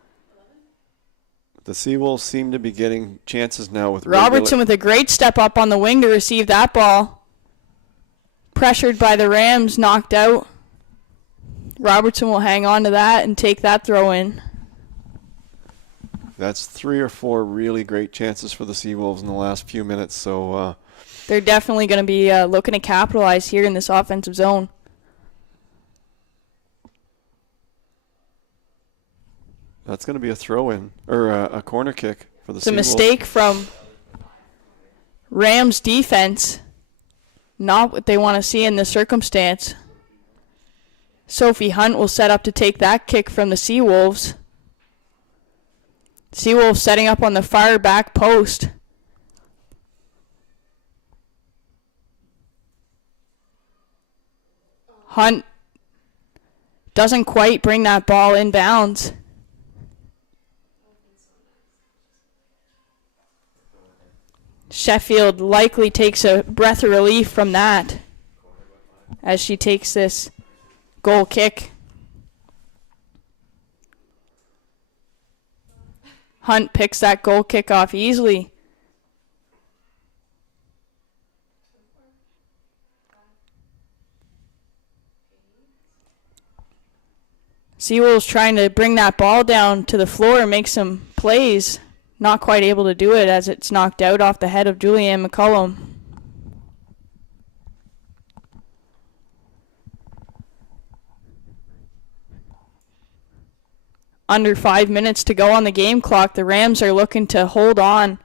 The Seawolves seem to be getting chances now with Robertson with a great step up on the wing to receive that ball. Pressured by the Rams, knocked out. Robertson will hang on to that and take that throw in. That's 3 or 4 really great chances for the Seawolves in the last few minutes. So they're definitely going to be looking to capitalize here in this offensive zone. that's going to be a throw-in or a corner kick for the Seawolves. It's a mistake from Rams defense. Not what they want to see in this circumstance. Sophie Hunt will set up to take that kick from the Seawolves. Seawolves setting up on the far back post. Hunt doesn't quite bring that ball in bounds. Sheffield likely takes a breath of relief from that as she takes this goal kick. Hunt picks that goal kick off easily. Seawolves trying to bring that ball down to the floor and make some plays. Not quite able to do it as it's knocked out off the head of Julianne McCullum. Under 5 minutes to go on the game clock. The Rams are looking to hold on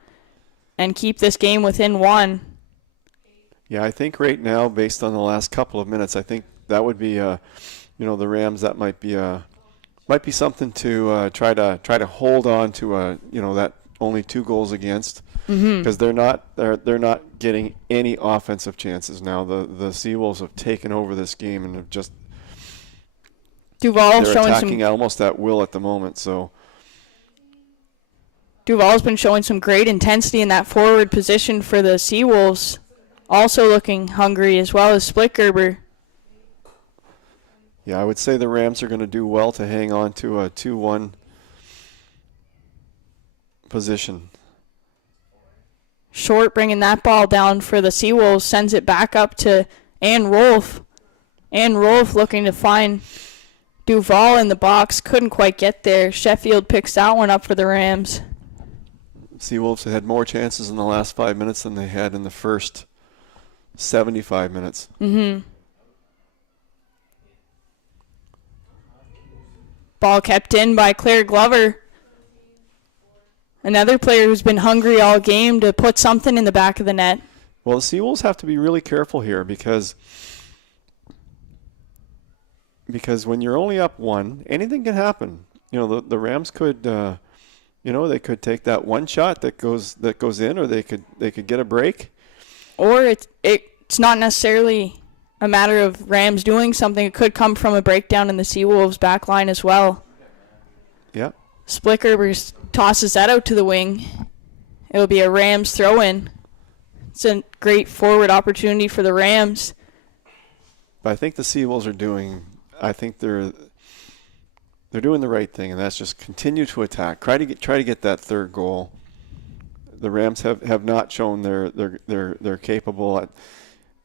and keep this game within 1. Yeah, I think right now, based on the last couple of minutes, I think that would be, the Rams. That might be something to try to hold on to. That only 2 goals against, because they're not getting any offensive chances now. The Seawolves have taken over this game and have just. Duval they're showing attacking almost at will at the moment. So Duval's been showing some great intensity in that forward position for the Seawolves. Also looking hungry, as well as Splittgerber. Yeah, I would say the Rams are going to do well to hang on to a 2-1 position. Short bringing that ball down for the Seawolves, sends it back up to Ann Rolfe. Ann Rolfe looking to find Duval in the box, couldn't quite get there. Sheffield picks that one up for the Rams. Seawolves have had more chances in the last 5 minutes than they had in the first 75 minutes. Ball kept in by Claire Glover. Another player who's been hungry all game to put something in the back of the net. Well, the Seawolves have to be really careful here because when you're only up 1, anything can happen. The Rams could, they could take that one shot that goes in, or they could get a break. Or it's not necessarily a matter of Rams doing something. It could come from a breakdown in the Seawolves back line as well. Yeah. Splittgerber tosses that out to the wing. It'll be a Rams throw-in. It's a great forward opportunity for the Rams. But I think the Seawolves are doing. I think they're doing the right thing, and that's just continue to attack. Try to get that third goal. The Rams have not shown they're capable at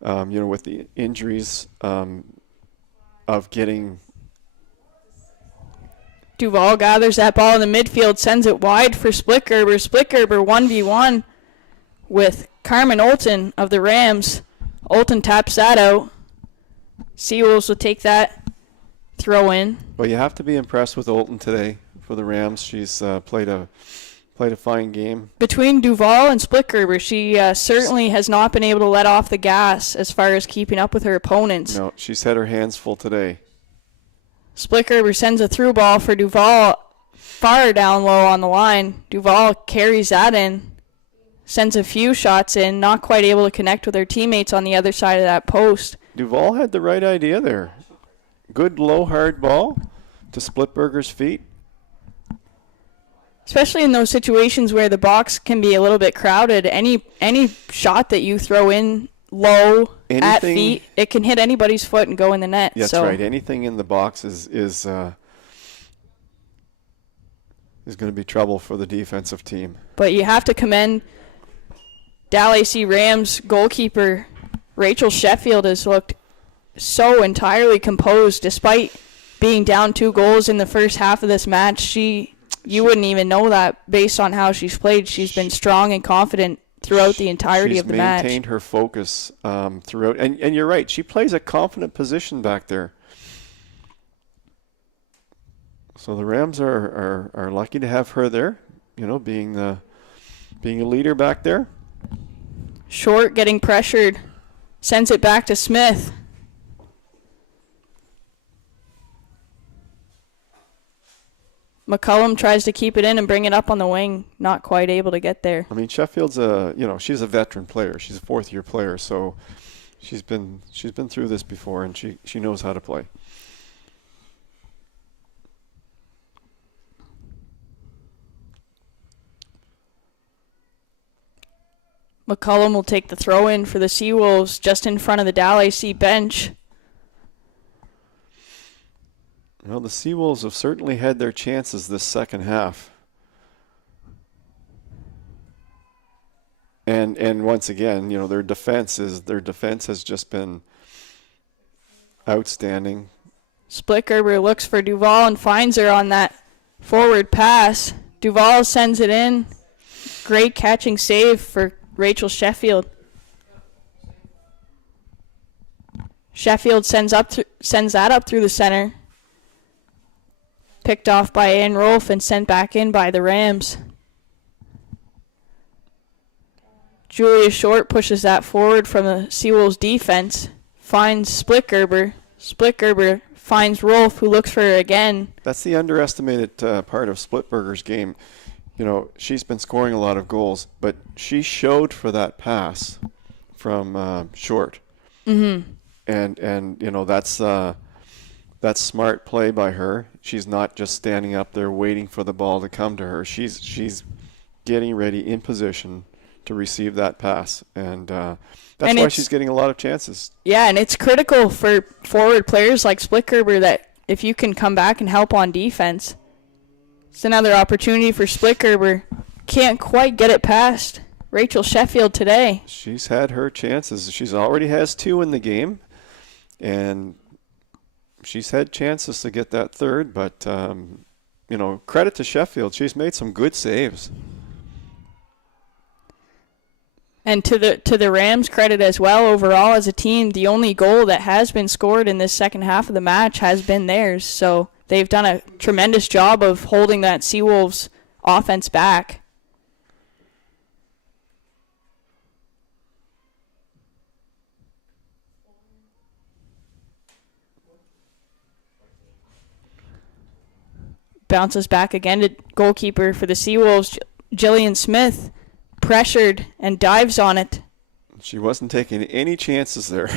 with the injuries of getting. Duval gathers that ball in the midfield, sends it wide for Splittgerber. Splittgerber 1v1 with Carmen Olton of the Rams. Olton taps that out. Seawolves will take that throw in. Well, you have to be impressed with Olton today for the Rams. She's played a fine game. Between Duval and Splittgerber, she certainly has not been able to let off the gas as far as keeping up with her opponents. No, she's had her hands full today. Splittgerber sends a through ball for Duval far down low on the line. Duval carries that in, sends a few shots in, not quite able to connect with her teammates on the other side of that post. Duval had the right idea there. Good low hard ball to Splittgerber's feet. Especially in those situations where the box can be a little bit crowded. Any shot that you throw in low at feet, it can hit anybody's foot and go in the net. That's right. Anything in the box is going to be trouble for the defensive team. But you have to commend DAL AC Rams goalkeeper Rachel Sheffield has looked so entirely composed despite being down 2 goals in the first half of this match. You wouldn't even know that based on how she's played. She's been strong and confident throughout the entirety of the match. She's maintained her focus throughout. And you're right. She plays a confident position back there. So the Rams are lucky to have her there, being a leader back there. Short getting pressured. Sends it back to Smith. McCullum tries to keep it in and bring it up on the wing. Not quite able to get there. I mean, Sheffield's she's a veteran player. She's a 4th-year player, so she's been through this before, and she knows how to play. McCullum will take the throw in for the Seawolves just in front of the DAL AC bench. Well, the Seawolves have certainly had their chances this second half. And once again, their defense has just been outstanding. Splitgerber looks for Duval and finds her on that forward pass. Duval sends it in. Great catching save for Rachel Sheffield. Sheffield sends that up through the center. Picked off by Ann Rolfe and sent back in by the Rams. Julia Short pushes that forward from the Seawolves defense. Finds Splitgerber. Splitgerber finds Rolfe, who looks for her again. That's the underestimated part of Splitberger's game. She's been scoring a lot of goals, but she showed for that pass from Short. Mm-hmm. And that's smart play by her. She's not just standing up there waiting for the ball to come to her. She's getting ready in position to receive that pass, and that's why she's getting a lot of chances. Yeah, and it's critical for forward players like Splitgerber that if you can come back and help on defense. It's another opportunity for Splitgerber. Can't quite get it past Rachel Sheffield today. She's had her chances. She's already has 2 in the game, and she's had chances to get that third, but credit to Sheffield. She's made some good saves. And to the Rams' credit as well, overall as a team, the only goal that has been scored in this second half of the match has been theirs. So they've done a tremendous job of holding that Seawolves offense back. Bounces back again to goalkeeper for the Seawolves, Jillian Smith, pressured and dives on it. She wasn't taking any chances there.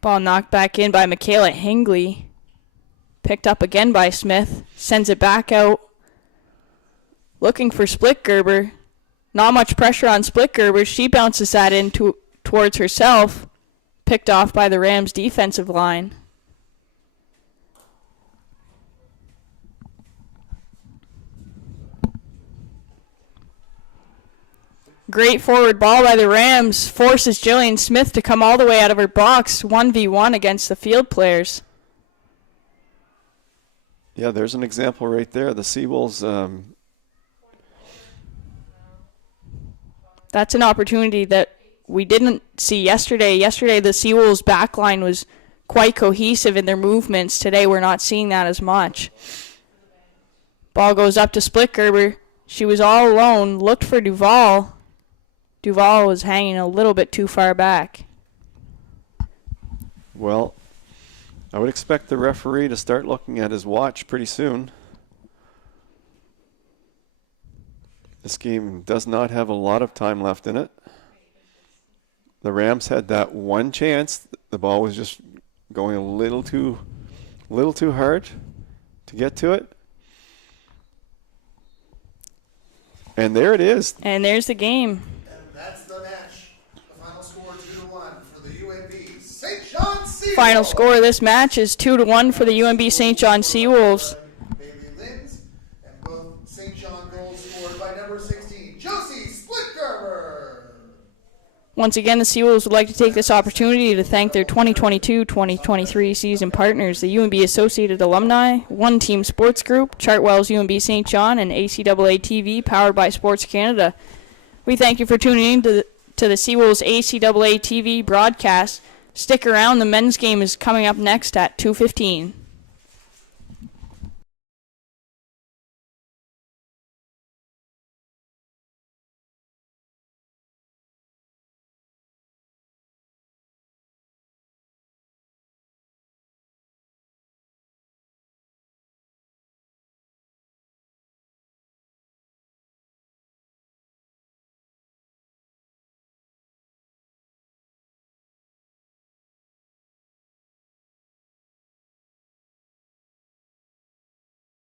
Ball knocked back in by Michaela Hingley. Picked up again by Smith. Sends it back out. Looking for Splitgerber. Not much pressure on Splitgerber. She bounces that in towards herself. Picked off by the Rams' defensive line. Great forward ball by the Rams. Forces Jillian Smith to come all the way out of her box. 1v1 against the field players. Yeah, there's an example right there. The Seawolves. That's an opportunity that we didn't see yesterday. Yesterday, the Seawolves backline was quite cohesive in their movements. Today, we're not seeing that as much. Ball goes up to Splitgerber. She was all alone. Looked for Duval. Duval was hanging a little bit too far back. Well, I would expect the referee to start looking at his watch pretty soon. This game does not have a lot of time left in it. The Rams had that one chance. The ball was just going a little too hard to get to it. And there it is. And there's the game. And that's the match. The final score 2-1 for the UNB St. John Seawolves. Final score of this match is 2-1 for the UNB St. John Seawolves. Bailey Linds, and both St. John goals scored by number 16, Josie Splitgerber. Once again, the Seawolves would like to take this opportunity to thank their 2022-2023 season partners, the UNB Associated Alumni, One Team Sports Group, Chartwell's UNB St. John, and ACAA TV, powered by Sports Canada. We thank you for tuning in to the Seawolves ACAA TV broadcast. Stick around, the men's game is coming up next at 2:15.